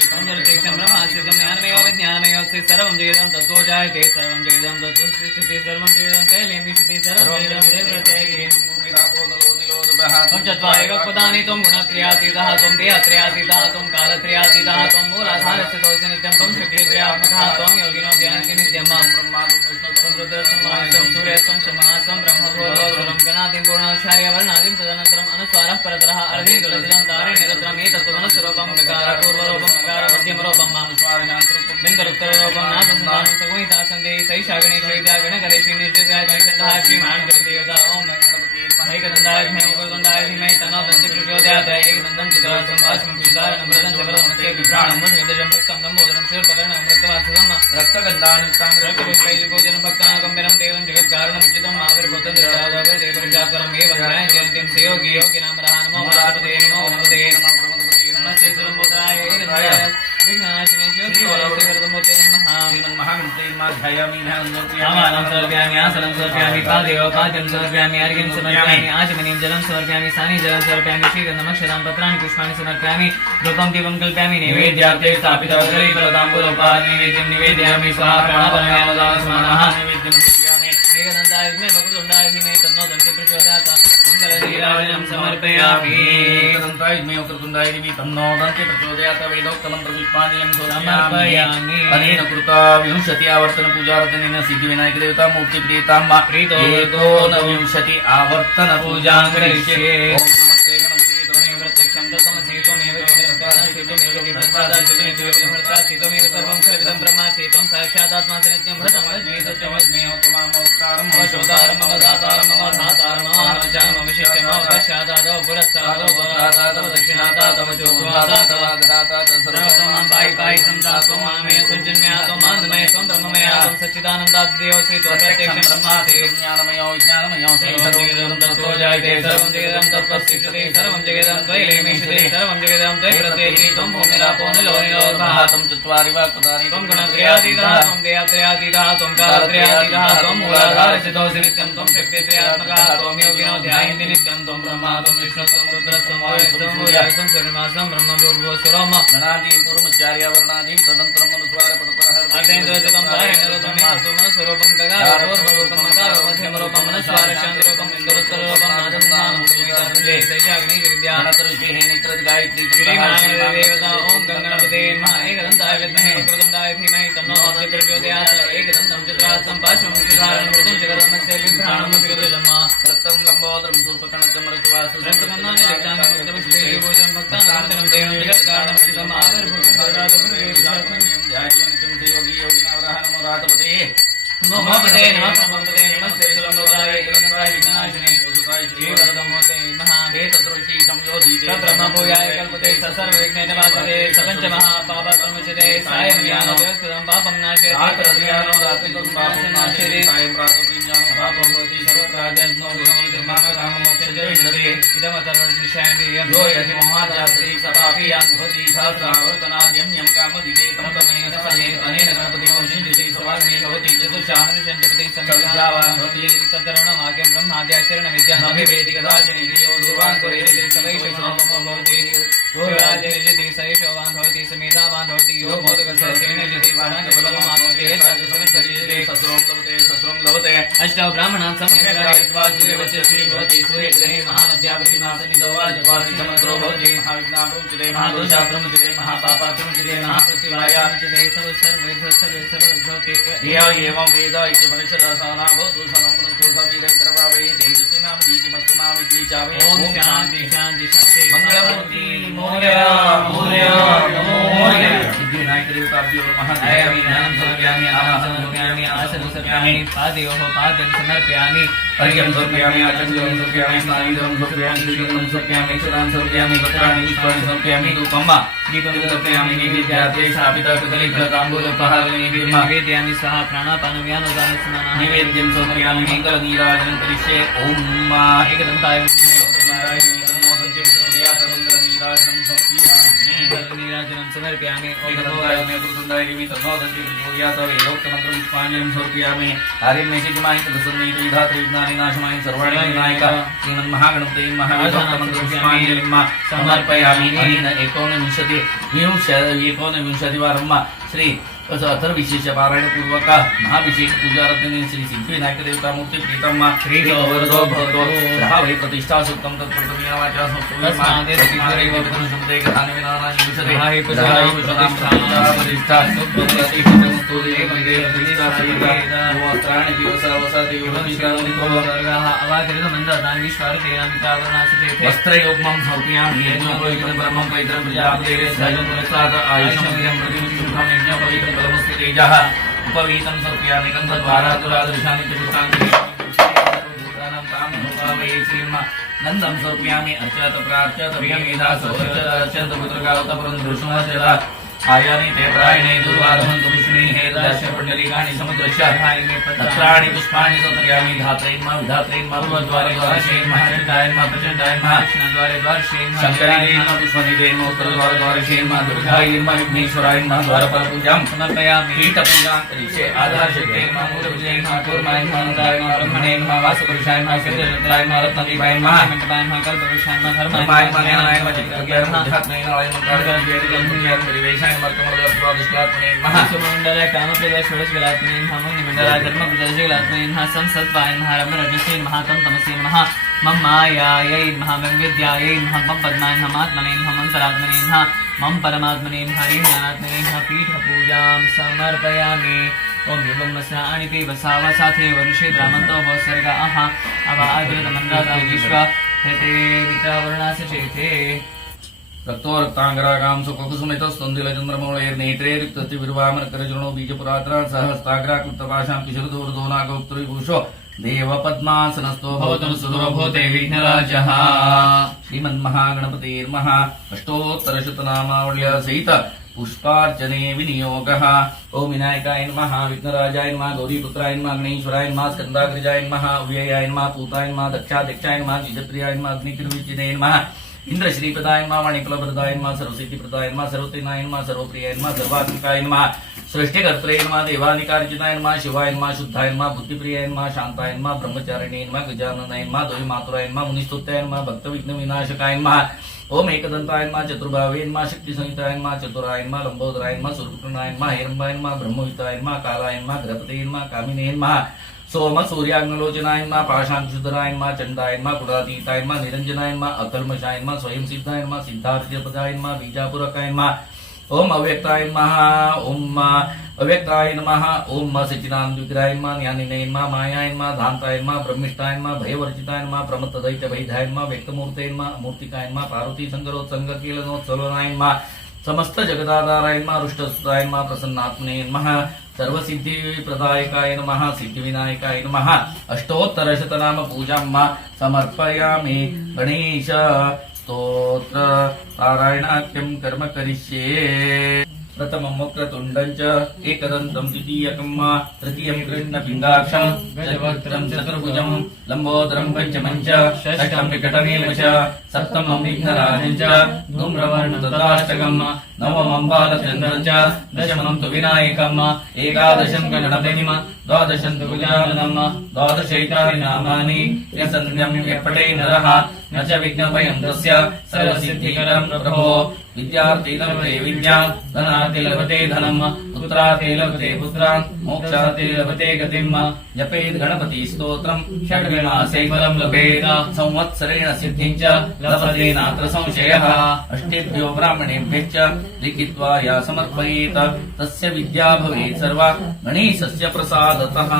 संजलतेक्षं ब्रह्मास्यं ज्ञानमयो विज्ञानमयो सर्वं जगदं तत्त्वो जायते सर्वं जगदं तत्त्वं स्थितिः सर्वं जगदं तैलेमिषति सर्वं जगदं देवतेः चत्वारि वक्पदानि त्वं गुणत्रयातीतः त्वं देहत्रयातीतः त्वं कालत्रयातीतः त्वं मूलाधारस्य तोऽसि नित्यं त्वं शक्तित्रयात्मकः त्वं योगिनो ध्यायन्ति नित्यं मां ब्रह्मात्मं रुद्रसंवासं सूर्यस्तं शमनासं ब्रह्मभूतोऽसुरं गणादिं पूर्णाचार्य वर्णादिं तदनन्तरम् अनुस्वारः परतरः अर्धेन तुलसिलं तारे निरतरम् एतत्त्वमनुस्वरूपं गकार पूर्वरूपं गकार मध्यमरूपं मानुस्वारणान्तरूपं बिन्दरुत्तररूपं नादसन्धानं सगुहिता सन्देहि सैषा गणेशैद्या गणकरेशी निर्जिद्गायत्री चण्डः श्रीमान् देवता ॐ एकदन्ताय धीमहि वक्रतुण्डाय धीमहि तन्नो दन्ति प्रचोदयात् एकदन्तं चित्रासं वाष्पं कुशलारणं वरदं च वरदमस्य विभ्राणं मुषगदजं रक्तं दम्बोदरं शूर्पकर्णं मृतवाससं रक्तगन्धानुक्तां रक्तपुष्पैर्भोजनं भक्तानागम्भीरं देवं जगत्कारणमुचितम् आविर्भूतं जगदाधारदेवरुषात्परम् एवं ध्यायन्त्यन्त्यं सेयोगी योगिनां नमो गणपते नमो गणपते नमस्ते सर्वभूताय एकदाय विघ्नाशिने शिवश्रीवरदमूर्ते नमः श्रीमन्महागणपते नमः ध्यायामि ध्यानं समर्पयामि आसनं समर्पयामि पादेव पाद्यं समर्पयामि अर्घ्यं समर्पयामि आचमनीं जलं समर्पयामि सानि जलं समर्पयामि श्रीगन्धमक्षतां पत्राणि पुष्पाणि समर्पयामि धूपं दीपं कल्पयामि नैवेद्यार्थे स्थापितवकरीफलताम्बूलोपात् नैवेद्यं निवेदयामि स्वाहा प्राणापरमानदानस्मरणः नैवेद्यं एकदन्ताय विद्महे वक्रतुण्डाय धीमहि तन्नो दन्ति प्रचोदयात् मङ्गलनीराजनं समर्पयामि एकदन्ताय विद्महे वक्रतुण्डाय धीमहि तन्नो दन्ति प्रचोदयात् वेदोक्तमन्त्रपुष्पाञ्जलिं समर्पयामि अनेन कृता 20 आवर्तन पूजारधनेन सिद्धिविनायक देवता मूर्ति प्रीतां प्रीतो एकोनविंशति आवर्तन पूजां करिष्ये ओम नमस्ते गणपते त्वमेव प्रत्यक्षं तमसि त्वमेव केवलं कर्तासि त्वमेव केवलं धर्तासि त्वमेव हर्तासि त्वमेव सर्वं खलितं ब्रह्मासि त्वं साक्षात् आत्मासि नित्यं भृतं वच्मि सत्यमस्मि त्वमां अवतारं मम श्रोतारं मम दातारं मम धातारं मम अनुचरं मम शिष्यं मम पश्चादादौ पुरस्तादौ परादादौ दक्षिणादादौ चोद्वादादौ सर्वतो मां पाहि पाहि संदातो मामय सुजन्मयातो मानमय त्वं ब्रह्ममयातं सच्चिदानन्दादिदेवसि त्वं प्रत्यक्षं ब्रह्मासि ज्ञानमयो विज्ञानमयो सर्वं जगदं तत्त्वो जायते सर्वं जगदं तत्त्वस्तिष्ठते सर्वं जगदं त्वयैलेमिषते सर्वं जगदं त्वयि प्रत्येति त्वं भूमिरापो निलो निलोर्भः त्वं चत्वारि वाक्पदानि त्वं गुणत्रयातीतः त्वं देहत्रयातीतः त्वं कालत्रयातीतः त्वं मूलाधारस्थितोऽसि नित्यं त्वं शक्तित्रयात्मकः त्वं योगिनो ध्यायन्ति नित्यं त्वं ब्रह्मा त्वं विष्णु त्वं रुद्रः त्वं वायुः त्वं सूर्यः सूर्यमासं ब्रह्मभूर्भुवस्वरोम गणादीं पूर्वमुच्चार्य वर्णादीं तदनन्तरम् अनुस्वारपरतरः अर्धेन्द्रजलं तारेन्द्रध्वनिस्वरूपं गगारोर्वरूपं मकारो मध्यमरूपं मनस्वारशान्तिरूपं इन्दुरुत्तररूपं नादन्दानं सुविदासुले सैजाग्निविद्यानतरुषेः नेत्रद्गायत्री श्रीमानदेवता ॐ गङ्गणपते नमः एकदन्ताय विद्महे वक्रतुण्डाय धीमहि तन्नो दन्ति प्रचोदयात् एकदन्तं चित्रात्सं पाशं मुषिधारणं मृदुं जगदमस्य बिभ्राणं मुषिगदजम् रक्तं लम्बोदरं शूर्पकर्णकं मृत्युवासं रक्तकन्नानिलिप्तानि मुक्तपुष्पैः भोजनं भक्तानां देवं जगत्कारणं चितम् आविर्भूतं जगदाधिपतिं ध्यायन्त्यं योगी योगिनावरः नमो रातपते नमो पते नमः प्रमोदते नमस्ते सुरंगोदाय एकदन्ताय विघ्नाशिने उदुताय श्रीवरदमूर्ते नमः एतद्रुषि संयोजिते ब्रह्मभूयाय कल्पते सर्वविघ्ननिवारणे सपञ्चमहापापप्रमुच्यते सायं ज्ञानोदयस्कृतं पापं नाशयति रात्रज्ञानो रात्रिकं पापं नाशयति सायं प्रातःज्ञानो पापं भवति सर्वत्राजन्नो गुणमोक्षजयते इदमतरुषिष्यान्यं यो यदि मोहादास्ति सपापि यान्भवति सहस्रावर्तनाद्यं यं कामदिते तं तमेन सहेत अनेन गणपतिनो शिञ्जति सवाग्ने भवति चतुर्शाहनुषं जपति संविद्यावान् भवति तत्तरुणमाद्यं ब्रह्माद्याचरणविद्यामभिवेदि कदाचित् यो दुर्वान् कुरेति सवैषमो भवति यो राजयति सैषवान् भवति समेधावान् भवति यो मोदकसेन यजति वाणाजबलमात्मते तद्समितरियते सस्रं लभते अष्टौ ब्राह्मणान् सम्यक् कारयित्वा सूर्यवचसि भवति सूर्यग्रहे महानद्यापतिमासनिदो वाजपाति समग्रो भवति महाविघ्नाप्रमुच्यते महादोषाप्रमुच्यते महापापाप्रमुच्यते महापृथिवायामुच्यते सर्वविघ्नोत्सर्गभवति एवं वेद इति उपनिषदसाना भवतु समं पुनस्तु भवीरं कर्वावये तेजस्विना नाम दीपिमस्तु मा विद्विषावे ओम शांति शांति शांति मंगलमूर्ति मोरया मोरया मोरया सिद्धिविनायक देवताभ्यो नमः दयामि ज्ञानं समर्पयामि आसनं समर्पयामि आसनं समर्पयामि पादयोः पाद्यं समर्पयामि अर्घ्यं समर्पयामि आचमनं समर्पयामि स्नायुधं समर्पयामि श्रीगन्धं समर्पयामि क्षुरां समर्पयामि वस्त्राणि पुष्पाणि समर्पयामि धूपं वा दीपं समर्पयामि नैवेद्यार्थे स्थापिता कदलीफलताम्बूलपहारं निवेदयामि स्वाहा प्राणापानव्यानोदानस्मरणः नैवेद्यं समर्पयामि मङ्गलनीराजनं करिष्ये ॐ एकदन्ताय नीराजनं समर्पयामि समर्पयामि एकोनविंशतिवारं श्री अथर्वविशेष पारायण पूर्वक महाभिषेक पूजारत्ने श्री सिद्धिविनायक देवता मूर्ति प्रीतम श्रीतो वरदो भवतो ग्रहावै प्रतिष्ठा सुक्तं तत्प्रतमीया वाचा संस्कृते शुभते कथानि विनानानि विशते हाय पुजाय प्रतिष्ठा सुक्तप्रतिष्ठितमुस्तुते मंदिरे प्रतिष्ठा सहिता वस्त्राणि दिवसावसादि योगनिष्कामनितो वर्गाः अवादितमन्दानां विश्वारतेनामितावरणासुते वस्त्रयोग्मं समर्पयामि यज्ञोपवीतं ब्रह्मं पवित्रं प्रजापतेः सहजं पुरस्तात् आयुषमग्रं प्रतिष्ठितं यज्ञोपवीतं परमस्तु तेजः उपवीतं समर्पयामि गन्धद्वारा दुरादृशानि च पुष्पाणि नन्दं समर्पयामि अर्चत प्रार्चत प्रियमेधासो अर्चत पुत्रगावत पुरन्दृशुमर्चत आयानि ते प्रायणे दुर्वारहन्तु विष्णुः हेरदास्य पुण्डरीकाणि समुद्रस्य तत्राणि पुष्पाणि समर्पयामि धात्रयन्मा विधात्रयन्मा पूर्वद्वारे द्वारशेन्मा चण्डायन्मा प्रचण्डायन्मा दक्षिणद्वारे द्वारशेन्मा शङ्करायन्मा पुष्पनिधेन्मा उत्तरद्वारे द्वारशेन्मा दुर्गायन्मा विघ्नेश्वरायन्मा द्वारपालपूजां समर्पयामि पीठपूजां करिष्ये आधारशक्तेन्मा मूलपूजयन्मा कूर्मायन्मा नन्दायन्मा ब्रह्मणेन्मा वासुपुरुषायन्मा सिद्धरत्नायन्मा रत्नदीपायन्मा मण्डपायन्मा कल्पवृक्षायन्मा धर्मायन्मा ज्ञानायन्मा चित्रज्ञानम् अध्यात्मैनायन्मा कार्यान्यं परिवेशाय महासुमण्डले कामप्रदा षोडशकलात्मने महामुनिमण्डला धर्मप्रदर्शकलात्मने नमः संसत्वाय नमः रमरजसे नमः तं तमसे नमः मम मायायै नमः मम विद्यायै नमः मम पद्माय नमः आत्मने नमः मम परात्मने नमः मम परमात्मने नमः हरिज्ञानात्मने नमः पीठपूजां समर्पयामि ओम एवं वस्त्राणि वसावा साथे वर्षे द्रामन्तो सर्गाः अवाद्यतमन्दादा विश्वा हेते वितावर्णास्य चेते रक्तोरक्तांगरागां सुकुसुमितस्तुन्दिलचन्द्रमौळैर्नेत्रे रिक्तस्ति विर्वामरकरचरणो बीजपुरात्रा सहस्ताग्राकृतपाशां किशोरदूर्धोनागोक्तुरिभूषो देवपद्मासनस्थो भवतु सुदूरो भूते विघ्नराजः श्रीमन्महागणपतेर्मः अष्टोत्तरशतनामावल्या सहित पुष्पार्चने विनियोगः ओम विनायकाय नमः विघ्नराजाय नमः गौरीपुत्राय नमः गणेश्वराय नमः स्कन्दाग्रजाय नमः अव्ययाय नमः पूताय नमः दक्षाध्यक्षाय नमः जितप्रियाय नमः अग्निकिर्विचिने नमः इंद्र श्रीपदाय नमः वाणिकुलप्रदाय नमः सर्वसिद्धिप्रदाय नमः सर्वतेनाय नमः सर्वप्रियाय नमः सर्वात्मकाय नमः सृष्टिकर्त्रे नमः देवानिकार्जिताय नमः शिवाय नमः शुद्धाय नमः बुद्धिप्रियाय नमः शांताय नमः ब्रह्मचारिणे नमः गजाननाय नमः देवी मातुराय नमः मुनिस्तुत्याय नमः भक्तविघ्नविनाशकाय नमः ओम एकदंताय नमः चतुर्भावे नमः शक्तिसंहिताय नमः चतुराय नमः लंबोदराय नमः सूर्यपुत्रनाय नमः हेरंबाय नमः ब्रह्मविताय नमः कालाय नमः गणपते नमः कामिने नमः सोम सूर्याग्नलोचनाय नमः पाशांकुशधराय नमः चंडाय नमः कुडातीताय नमः निरंजनाय नमः अकल्मषाय नमः स्वयं सिद्धाय नमः सिद्धार्थपदाय नमः बीजापुरकाय नमः ओम अव्यक्ताय नमः ओम अव्यक्ताय नमः ओम सच्चिदानंद विग्रहाय नमः ज्ञानिने नमः मायाय नमः धान्ताय नमः ब्रह्मिष्ठाय नमः भयवर्जिताय नमः प्रमत्तदैत्यभयधाय नमः व्यक्तमूर्ते नमः मूर्तिकाय नमः पार्वती संगरोत्संगकीलनोत्सवनाय नमः समस्त जगदाधाराय नमः रुष्टसुताय नमः प्रसन्नात्मने नमः सर्वसिद्धिप्रदायकाय नमः सिद्धिविनायकाय नमः अष्टोत्तरशतनाम पूजां समर्पयामि गणेश स्तोत्र पारायणाख्यं कर्म करिष्ये प्रथमं वक्रतुण्डं च एकदन्तं द्वितीयकं तृतीयं कृष्णपिण्डाक्षं चतुर्थं चतुर्भुजं लम्बोदरं पञ्चमं च षष्ठं विकटमेव च सप्तमं विघ्नराजं च धूम्रवर्णं तथाष्टकं नवमं बालचन्द्रं च दशमं तु विनायकम् एकादशं गणपतिं द्वादशं तु गजाननं द्वादशैतानि नामानि यसन्ध्यं यपठे नरः न च विघ्नभयं तस्य सर्वसिद्धिकरं प्रभो विद्यार्थी लभते विद्यां धनार्थी लभते धनम् पुत्रार्थी लभते पुत्रान् मोक्षार्थी लभते गतिम् जपेत् गणपति स्तोत्रम् षड्विमासे फलं लभेत संवत्सरेण सिद्धिं च लभते नात्र संशयः अष्टेभ्यो ब्राह्मणेभ्यश्च लिखित्वा या समर्पयेत तस्य विद्या भवेत् सर्वा गणेशस्य प्रसादतः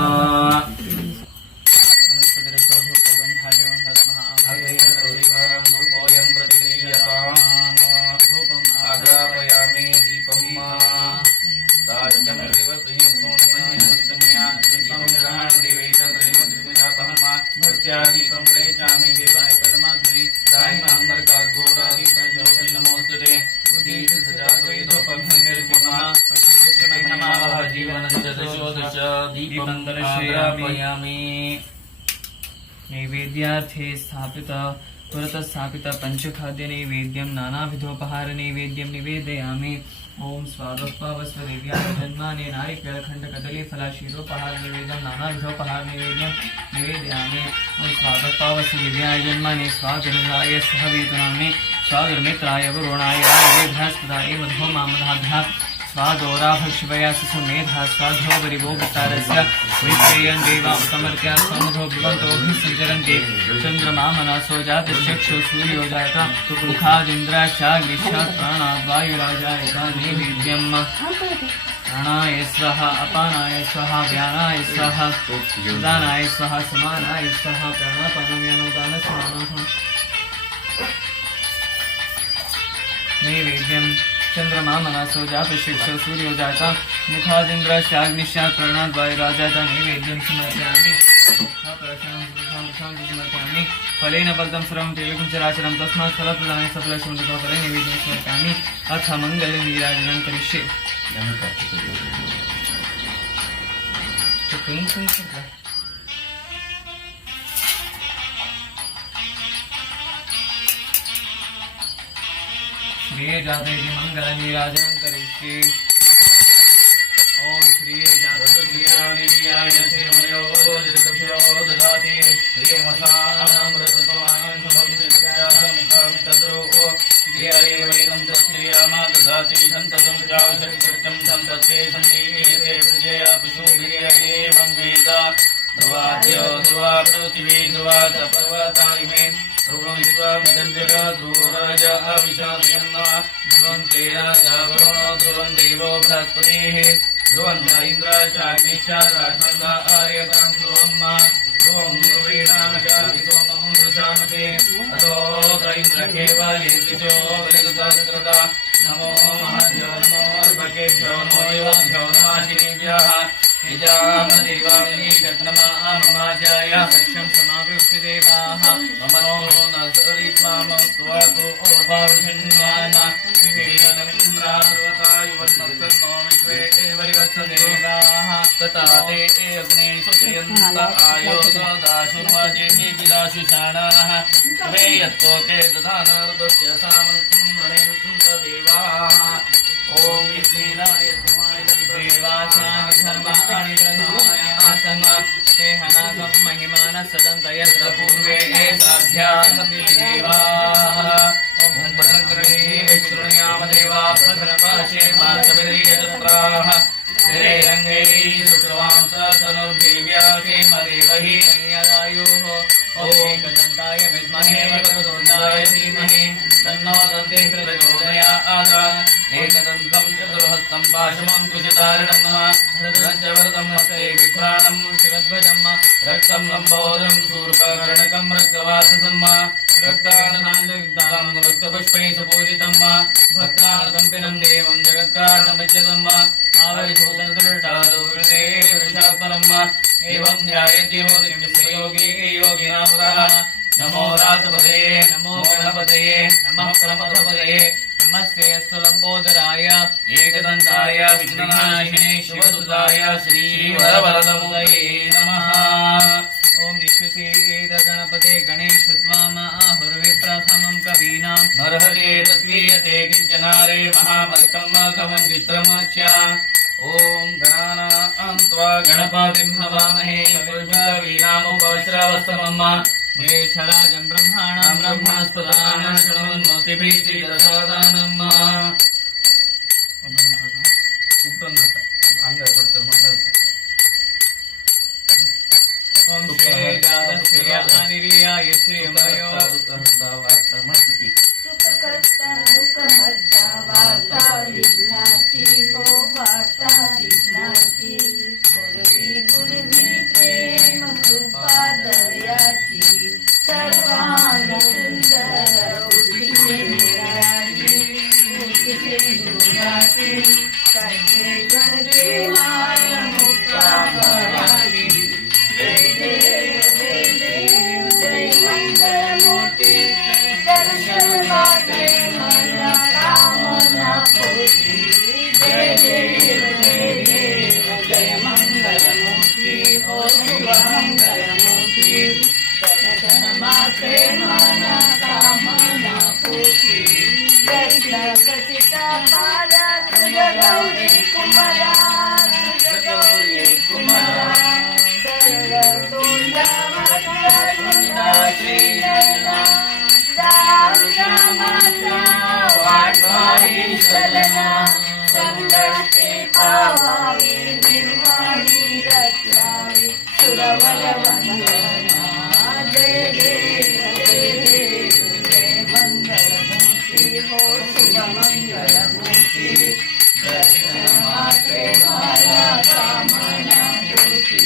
वनस्पतिरसो धूपो गन्धाढ्यो दीपं दर्शयामि नैवेद्यार्थे स्थापित पुरतः स्थापित पंचखाद्य नैवेद्यं नानाविधोपहार नैवेद्यं निवेदयामि। ओम स्वादोपवस्व देव्याय जन्माने नारिकेल खंड कदली फला क्षीरोपहार निवेद्यं नानाविधोपहार नैवेद्यं निवेदयामि। ओम स्वादोपवस्व देव्याय जन्माने स्वागुरुराय सहवीतुनाम्ने स्वागुरुमित्राय वरुणाय बृहस्पताय मधो मामधाभ्याः स्वादोराभक्षिपया सुमेधा स्वाधो परिभो वितारस्य विप्रेयं देवा समर्प्या समधो भवन्तोभिसञ्चरन्ति चन्द्रमा मनसो जातश्चक्षु सूर्यो जाता मुखादिन्द्राशाग्निशात् प्राणाद् वायुराजायत नैवेद्यम् प्राणाय स्वाहा अपानाय स्वाहा व्यानाय स्वाहा उदानाय स्वाहा समानाय स्वाहा प्राणापानव्यानोदानसमानः नैवेद्यम् चंद्रमा मनसो जातशिक्षो सूर्यो जाता मुखादिन्द्राशाग्निशात् प्राणाद् वायुराजाता नैवेद्यं समर्पयामि। समर्पयामि फलेन बद्धं सर्वं देवकं चराचरं तस्मात् फलप्रदाने सफलशं फले नैवेद्यं समर्पयामि। अथ मङ्गले नीराजनं करिष्ये। श्री जातेति मंगल नीराजनं करिष्ये। ओम श्री जातश्रीराय श्रीमयो ददाति श्रीमसानामृतत्वान्भवितद्रो श्रीहरिवैनं तत्श्रीरामा ददाति सन्ततं प्रावशक्त्यं सन्तते सन्नीयते प्रजया पशुभिरेवं वेद ध्रुवाद्य ध्रुवा पृथिवी ध्रुवा पर्वतारिमे ध्रुवं विश्वमिदं जगत् ध्रुवराज अविशालयन्ना ध्रुवं ते राजा वरुणो ध्रुवं देवो बृहस्पतिः ध्रुवं इन्द्राशाग्निश्चाराक्षसा आर्यपरं ध्रुवं ध्रुवं ध्रुवीणामशामि दृशामसे अतो इन्द्रकेवलेन्द्रिशो बलिकृता नमो महाभ्यो नमो अर्भकेभ्यो नमो युवाभ्यो नमाशिनीभ्यः निजामदेवाग्निषट्नमामाजाय सख्यं समावृक्ष्य देवाः मम नो न सरित्मामत्वातो ओभावृषण्वान विवेदनमिन्द्रार्वतायुवन्नस्तन्नो विश्वे वरिवत्सदेवाः तथा ते अग्ने शुचयन्त आयो दाशुर्वाजेभिदाशुषाणाः वे यत्तोके दधानार्दस्य सामन्तं वणेन्त देवाः ओम विष्णुनाय देवासानि धर्माणि प्रधायासम ते हनाकं महिमान सदन्त यत्र पूर्वे साध्या सति देवाः ओम भद्रङ्करे विष्णुयाम देवा भद्रपाशे मार्गविदयत्राः स्थिरे रङ्गैः सुष्ठुवां तनुर्देव्या क्षेमदेवहि संयदायुः एकदन्ताय विद्महे वक्रतुण्डाय धीमहि तन्नो दन्तिः प्रचोदयात् एकदन्तं चतुर्हस्तं पाशमं कुशधारिणं रजवरदं हस्ते बिभ्राणं शिरध्वजं रक्तं लम्बोदरं शूर्पकर्णकं रक्तवाससं रक्ताननाञ्जलिग्धां रक्तपुष्पैः सुपूजितं भक्तानकम्पिनं देवं जगत्कारणमिच्छतं आवरिभूतदृढादुर्दे वृषात्परम् एवं ध्यायत्योगिनस्य योगी योगिनां पुरः नमो रातपदे नमो गणपतये नमः प्रमथपदये नमस्ते स्वलम्बोदराय एकदन्ताय विघ्ननाशिने शिवसुताय श्रीवरवरदमुदये नमः। ओम निःश्वसेद गणपते गणेश त्वाम आहुर्विप्रथमं कवीनां नरहते तत्वीयते किञ्चनारे महामर्कं कवं चित्रमच्च ओम गणानां त्वा गणपतिं हवामहे कविर्भवीनामुपश्रवस्तमम् मेषराजं ब्रह्माणां ब्रह्मस्पदानां शृण्वन्नोतिभिः श्रीदशादानम् उपन्नत अंगपडतर मंगलता ओम श्री जातश्रीयानिर्याय श्रीमयो मस्तुति सुखकर्ता दुःखहर्ता वार्ता विघ्नाची हो वार्ता विघ्नाची पूर्वी प्रेम कृपा दयाची सर्वांग सुंदर उठिले निराजी उठिले दुराची कैसे करके माय मुक्ता भराची जय देव जय देव जय मंगल मूर्ति दर्शन बाटे मना कामना पोती जय देव जय मंगल मूर्ति रक्षामि निर्वाणी रक्षामि सुरवरवन्दना जय देव जय मंगलमूर्ति हो शुभ मंगलमूर्ति दर्शनमात्रे माया कामना पूर्ति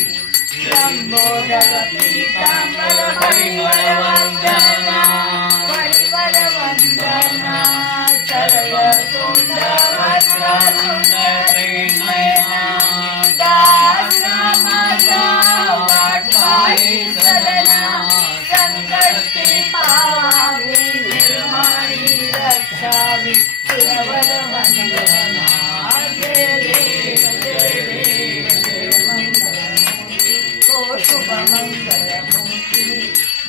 लंबोदर पीताम्बर परिमलवन्दना परिमलवन्दना सरल कुण्ड वज्रकुण्ड त्रिनयना दासरामाजा वाटवाई सदना संकटे पावामि निर्वाणी रक्षामि सुरवरवन्दना जय देव जय मंगलमूर्ति हो शुभ मंगलमूर्ति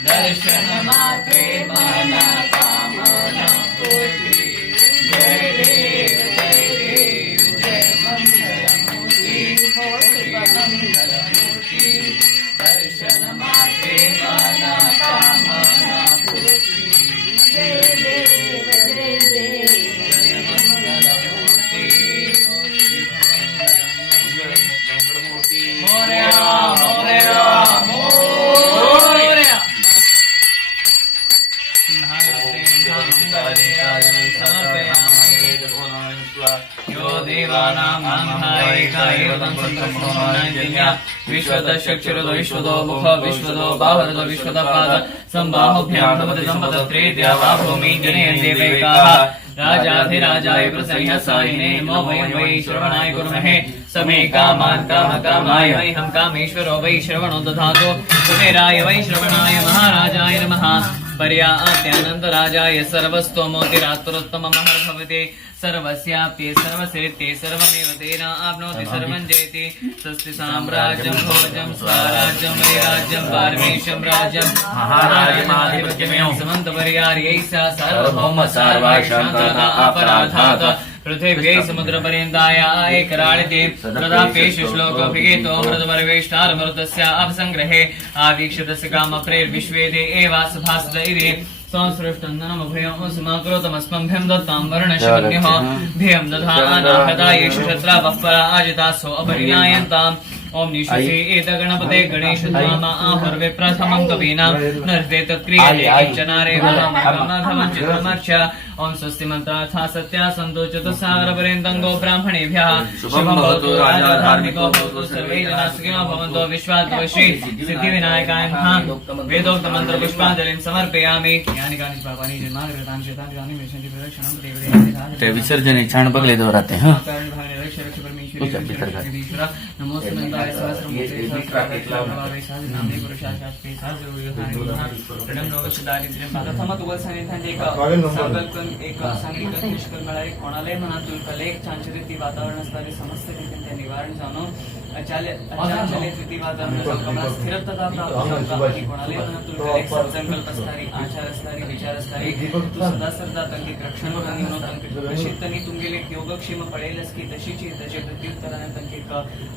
दर्शन मात्रे माना कामना पूर्ति जय देव जय मंगलमूर्ति हो शुभ मंगलमूर्ति दर्शन मात्रे माना कामना पूर्ति जय देव जय मंगलमूर्ति हो शुभ मंगलमूर्ति मोरया मोरया मोरया यो देवानां विश्वदशक्षरदो विश्वदो मुख विश्वदो बाहुरदो विश्वदपाद संबाहुभ्यां भवति सम्पदत्रेद्या वा भूमिं जनयन् देवैकाः राजाधिराजाय प्रसह्यसायिने मो वयं वै श्रवणाय कुर्महे समे कामान् कामकामाय वै हम कामेश्वरो वै श्रवणो दधातु कुबेराय वै श्रवणाय महाराजाय नमः पर्याप्त्यानन्दराजाय सर्वस्तोमोतिरात्तरोत्तममहर्भवते सर्वस्याप्ये सर्वसेत्ये सर्वमेव तेन आप्नोति सर्वं जयति स्वस्ति साम्राज्यं भोजं स्वराज्यं वैराज्यं पारमेशं राज्यं महाराजमाधिपत्यमेव समन्तपर्यार्यैः सार्वभौम सर्वाशान्तता अपराधात् पृथिव्यै समुद्रपर्यन्ताय एकराळिते प्रदापेषु श्लोकोऽभिगीतो मृतपरिवेष्टारमृतस्य अपसङ्ग्रहे आवीक्षितस्य कामप्रेर्विश्वेदे एवासभासद इति संसृष्टं नमभयं समाकृतमस्मभ्यं दत्तां वर्णशकन्यः भियं दधानाहता येषु शत्रावः पराजितासो अपरिणायन्ताम् ओम निशे एतगणपते गणेश धामा आहर्वे प्रथमं कवीनां नर्ते तत्क्रियते किञ्चनारे वरमघमं चित्रमर्च ओम स्वस्ति मंत्रार्था सत्या सन्तो चतुस्सागरपर्यन्तं गो ब्राह्मणेभ्यः शुभं भवतु राजा धार्मिको भवतु सर्वे जनाः सुखिनो भवन्तु विश्वाद्वश्री सिद्धिविनायकाय नमः वेदोक्तमन्त्र पुष्पाञ्जलिं समर्पयामि यानि कानि पापानि जन्माकृतानि शेतानि जानि मेषन्ति प्रदक्षिणं देवदेवते विसर्जन छाण पगले दोहराते हैं नमोस्तु नंदाय सहस्रमूर्ते सहस्रपादाय सहस्रनामे पुरुषाशास्त्रे सहस्रयोगानि दारिद्र्यं प्रथम तुगलसनिधान एक सांगितलं निष्कर्म मिळाले कोणालाही मनातून कलेक चांचरिती वातावरण असणारे समस्त ठिकाणी निवारण जाणो अचाचलित वातावरण स्थिरता प्राप्त कोणालाही मनातून कलेक संकल्प असणारी आचार असणारी विचार असणारी सदा सरदा तंकी रक्षण तंकी तुमगेले योगक्षेम पडेलच की तशीची त्याचे प्रत्युत्तराने तंकी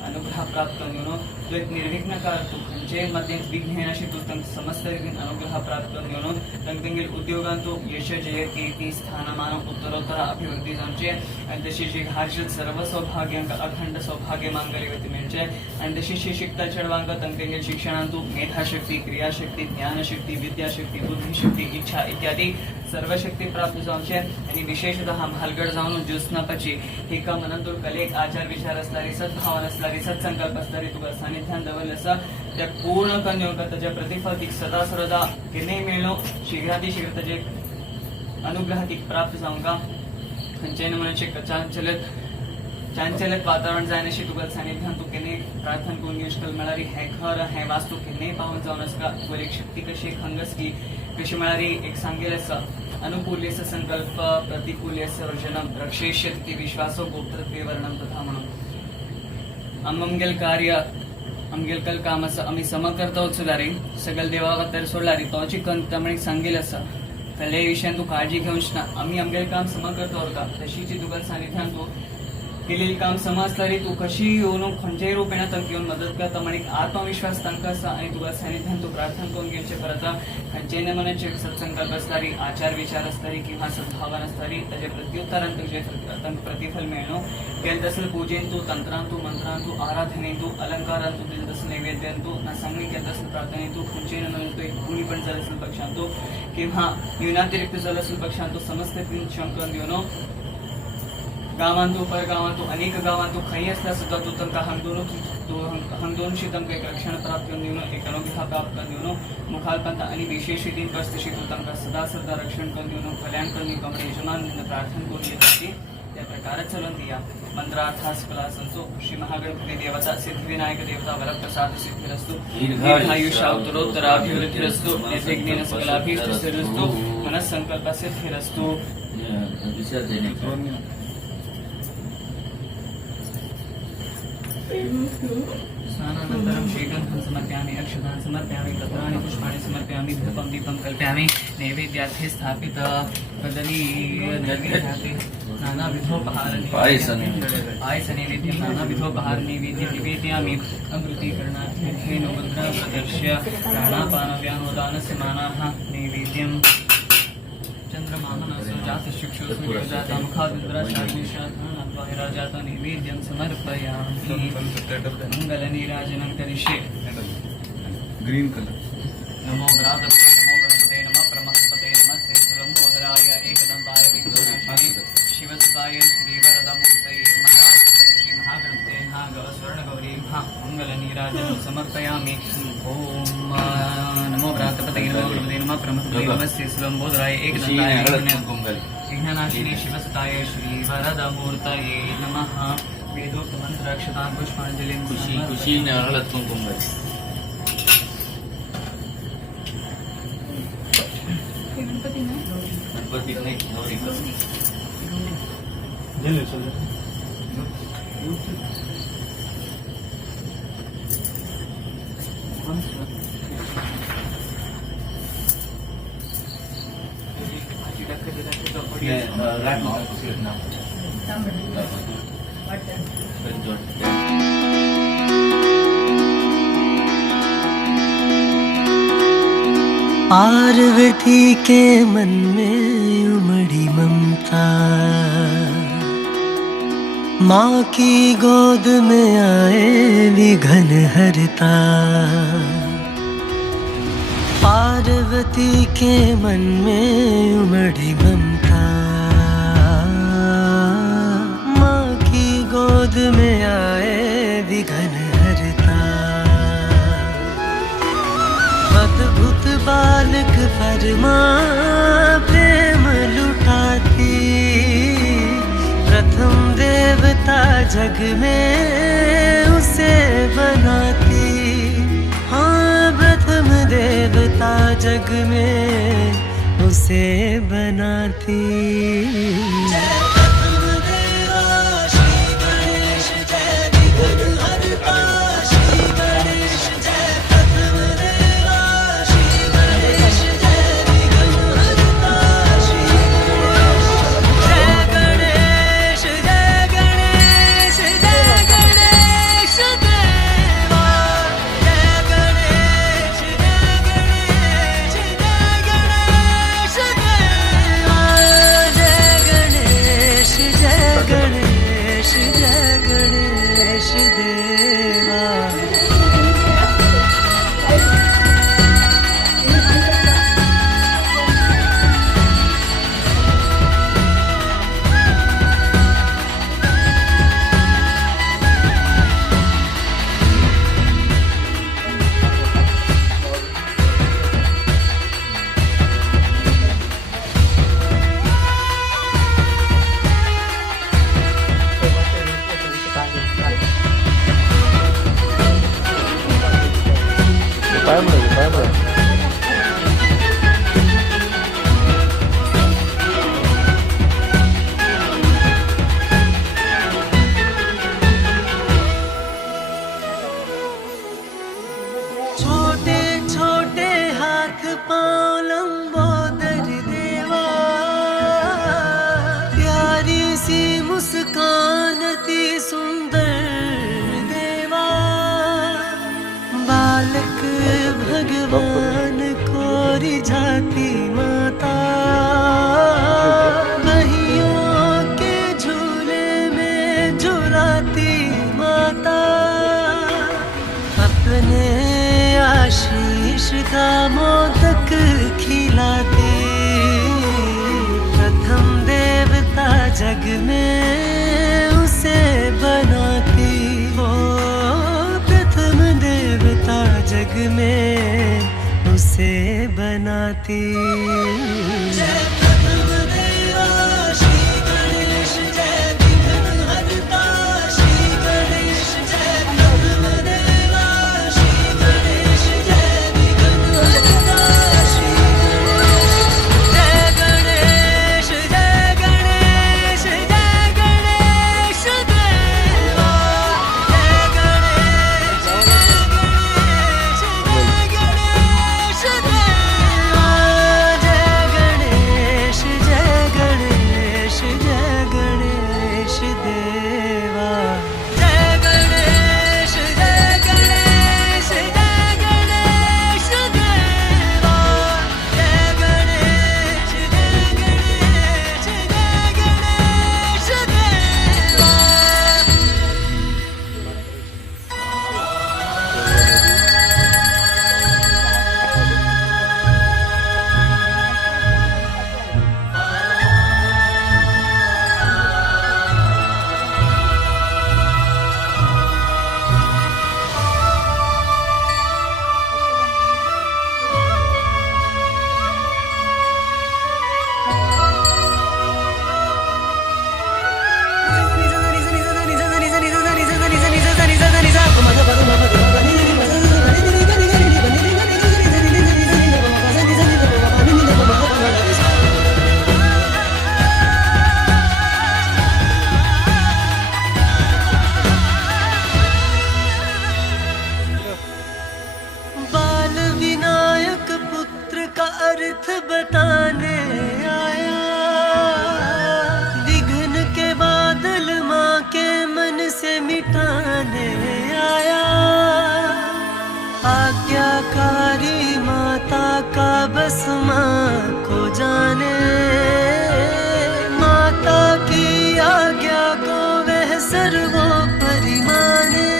अनुग्रह प्राप्त न्यूनो तो एक निर्विघ्न काळ तू खंचे मध्ये विघ्न अशी तू तंक समस्त अनुग्रह प्राप्त न्यूनो तंगेल उद्योगांतो यश जय कीर्ती स्थानमान उत्तरोत्तर अभिवृद्धी जाणचे आणि तशीची हर्षित सर्व सौभाग्यांक अखंड सौभाग्य मांगल्यवती मिळचे आणि तशीची शिकता चढवांक तंगेल शिक्षणांतू मेधाशक्ती क्रियाशक्ती ज्ञानशक्ती विद्याशक्ती बुद्धिशक्ती इच्छा इत्यादी सर्व शक्ती प्राप्त जाऊचे आणि विशेषतः भालगड जाऊन ज्योत्स्नापाची हे का मनातून कलेक आचार विचार असणारी सद्भावना असणारी सत्संकल्प असणारी तुका सानिध्यान दवल असा त्या पूर्ण कन्योग त्याच्या प्रतिफल ती सदा सर्वदा केने मिळो शीघ्रातिशीघ्र त्याचे अनुग्रह ती प्राप्त जाऊन का खंचैन म्हणजे चांचलत वातावरण जाण्याशी तुका सानिध्यान तू केने प्रार्थना करून युष्कल मिळाली हे खर हे वास्तू केने पाहून जाऊन का एक शक्ती कशी खंगस की कशी मिळाली एक सांगेल असं अनुकूल्यस्य संकल्प प्रतिकूल्यस्य वर्जनम रक्षेष्यति विश्वासो गोप्तत्वे वर्णम तथा म्हणून अमंगल कार्य अंगेलकल काम असं आम्ही समकर्ता सुधारी सगळ देवावर तर सोडलारी तोची कंतमणी सांगेल असं कले विषयान तू काळजी घेऊन ना आम्ही अंगेल काम समकर्ता होता तशीची तुका सानिध्यान तू केलेली काम समजणारी तू कशी येऊन खंयच्याही रूपेण तांकां येऊन मदत करता म्हणून आत्मविश्वास तांकां आसा आनी तुका सानिध्यान तू प्रार्थना करून घेवचें परत खंयचेय मनाचे सत्संकल्प आसताली आचार विचार आसताली किंवा सद्भावना आसताली ताचे प्रत्युत्तरान तुझे तांकां प्रतिफल मेळनो केलें तसलें पुजेन तू तंत्रान तू मंत्रान तू आराधनेन तू अलंकारान तू दिलें तसलें नैवेद्यान तू ना सांगणी केलें तसलें प्रार्थनेन तू खंयचेय गुणी पण जालें असेल पक्षान तू किंवा न्यूनातिरिक्त जालें असेल पक्षान तू समस्त शंकन दिवनो गांवांत तू परगांवांत तू अनेक गांवांत तू खंय आसल्यार सुद्दां तू तांकां हांगदोनशी तांकां एक रक्षण प्राप्त करून दिवनो एक अनुग्रह प्राप्त करून दिवनो मुखालपंत आनी विशेष रितीन परिस्थिती तू तांकां सदा रक्षण करून दिवनो कल्याण करून कमरे यजमान प्रार्थना करून येता त्या प्रकारे चलून दिया मंत्रार्थ कला संसो श्री महागणपति देवता सिद्धिविनायक देवता वरप्रसाद सिद्धिरस्तु दीर्घायुष्य उत्तरोत्तराभिवृद्धिरस्तु निर्विघ्नेन सकलाभीष्ट सिद्धिरस्तु मनस्संकल्प सिद्धिरस्तु स्नानानन्तरं श्रीगन्धं समर्पयामि अक्षतान् समर्पयामि पत्राणि पुष्पाणि समर्पयामि धूपं दीपं कल्पयामि नैवेद्यार्थे स्थापित कदलीनैवेद्यार्थे नानाविधोपहार पायसनैवेद्यं नानाविधोपहार नैवेद्यं निवेदयामि अमृतीकरणार्थे धेनुमुद्रा प्रदर्श्य प्राणापानव्यानोदानस्य मानाः नैवेद्यं चंद्रमामनसो जातशिक्षु सूर्यजाता मुखादिन्द्राचार्यशातानात्वाहिराजाता नैवेद्यं समर्पयामि मङ्गलनीराजनं करिष्ये ग्रीन कलर नमो व्रातपते नमो गणपते नमः ब्रह्मपते नमः श्रीलम्बोदराय एकदन्ताय विघ्ननाशिने शिवसुताय श्रीवरदमूर्तये नमः श्री महागणपते स्वर्णगौरी मङ्गलनीराजनं समर्पयामि ॐ नमो व्रातपते नमो गणपते नमः ब्रह्मपते नमः श्रीलम्बोदराय एकदन्ताय विघ्ननाशिने शिवसुताय श्रीवरदमूर्तये नमः वेदोक्तमन्त्राक्षतां पुष्पाञ्जलिं खुशी ने हळद कुंकुम घाल. गणपती नाही गौरी पार्वती के मन में उमड़ी ममता, माँ की गोद में आए विघन हरता। पार्वती के मन में उमड़ी ममता, माँ की गोद में आए विघन हरता। अद्भुत बालक परमा प्रेम लुटाती, प्रथम देवता जग में उसे बनाती। हाँ, प्रथम देवता जग में उसे बनाती। छोटे छोटे हाथ पांव लंबोदर देवा, प्यारी सी मुस्कान थी भगवान को रिझाती माता, बहियों के झूले में झुलाती माता, अपने आशीष का मोदक खिलाती, प्रथम देवता जग में उसे बनाती, हो प्रथम देवता जग में उसे बनाती। जय प्रथम देवा श्री गणेश, जय विघ्न हरता श्री गणेश, जय प्रथम देवा श्री गणेश, जय विघ्न हरता श्री गणेश, जय गणेश, जय गणेश, जय गणेश देवा, जय गणेश, जय गणेश, जय गणेश देवा, जय गणेश, जय गणेश, जय गणेश देवा, जय गणेश, जय गणेश, जय गणेश देवा, जय गणेश, जय गणेश, जय गणेश देवा। बाल विनायक पुत्र का अर्थ बताने आया, विघ्न के बादल माँ के मन से मिटाने आया, आज्ञाकारी माता का बस माँ को जाने, माता की आज्ञा को वह सर्वोपरि माने,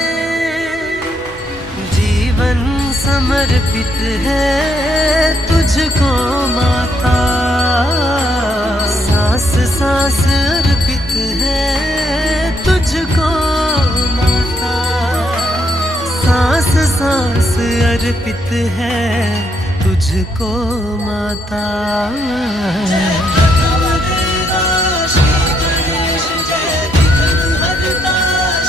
जीवन समर्पित है तुझको माता, सांस सांस अर्पित है तुझको माता, सांस सांस अर्पित है तुझको माता। जय प्रथम देवा श्री गणेश, जय विघ्न हरता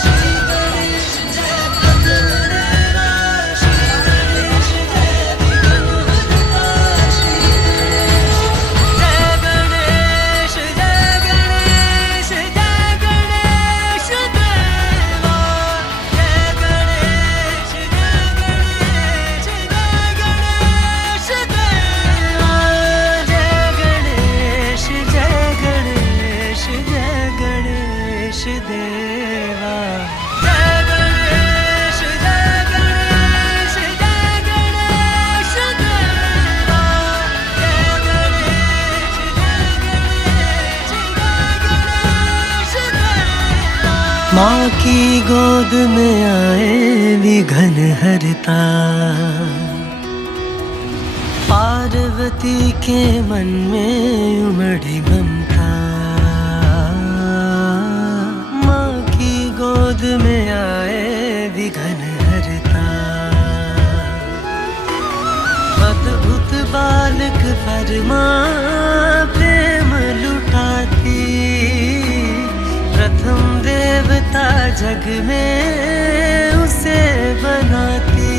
श्री गणेश, जय प्रथम देवा श्री गणेश, जय विघ्न हरता श्री गणेश, जय गणेश, जय गणेश, जय गणेश देवा, जय गणेश, जय गणेश, जय गणेश देवा, जय गणेश, जय गणेश, जय गणेश देवा, जय गणेश, जय गणेश, जय गणेश देवा, जय गणेश, जय गणेश, जय गणेश देवा। माँ की गोद में आए विघ्न हरता, पार्वती के मन में उमड़ी ममता, माँ की गोद में आए विघ्न हरता, अद्भुत बालक पर माँ प्रेम लुटाती, प्रथम देवता जग में उसे बनाती,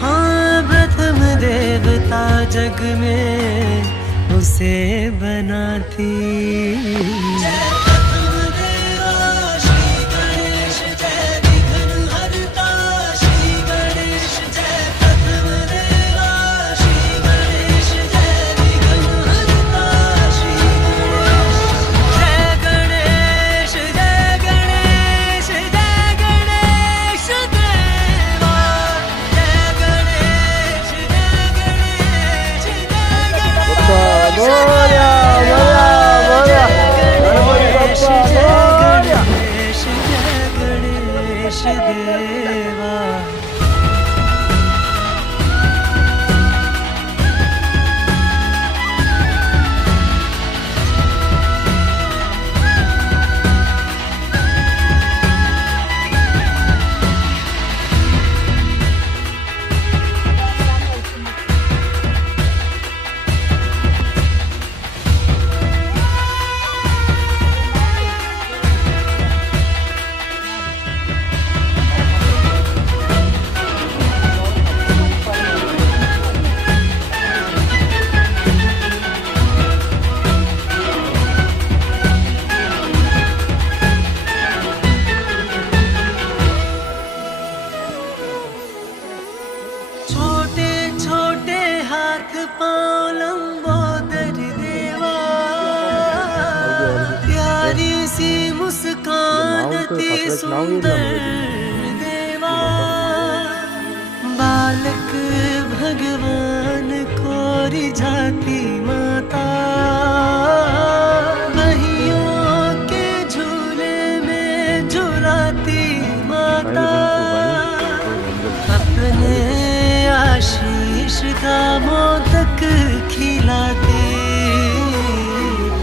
हाँ प्रथम देवता जग में उसे बनाती। जय प्रथम देवा श्री गणेश, जय विघ्न हरता श्री गणेश, जय प्रथम देवा श्री गणेश, जय विघ्न हरता श्री गणेश, जय गणेश, जय गणेश, जय गणेश देवा, जय गणेश, आशीष देवा। छोटे छोटे हाथ पाँव लंबोदर देवा, प्यारी सी मुस्कान अति सुंदर देवा। बालक भगवान को रिझाती माता, बहियों के झूले में झुलाती माता। अपने आशीष का मोदक खिलाती,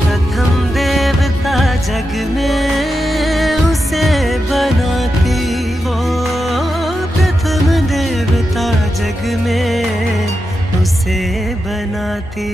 प्रथम देवता जग में उसे बनाती। ओ प्रथम देवता जग में उसे बनाती।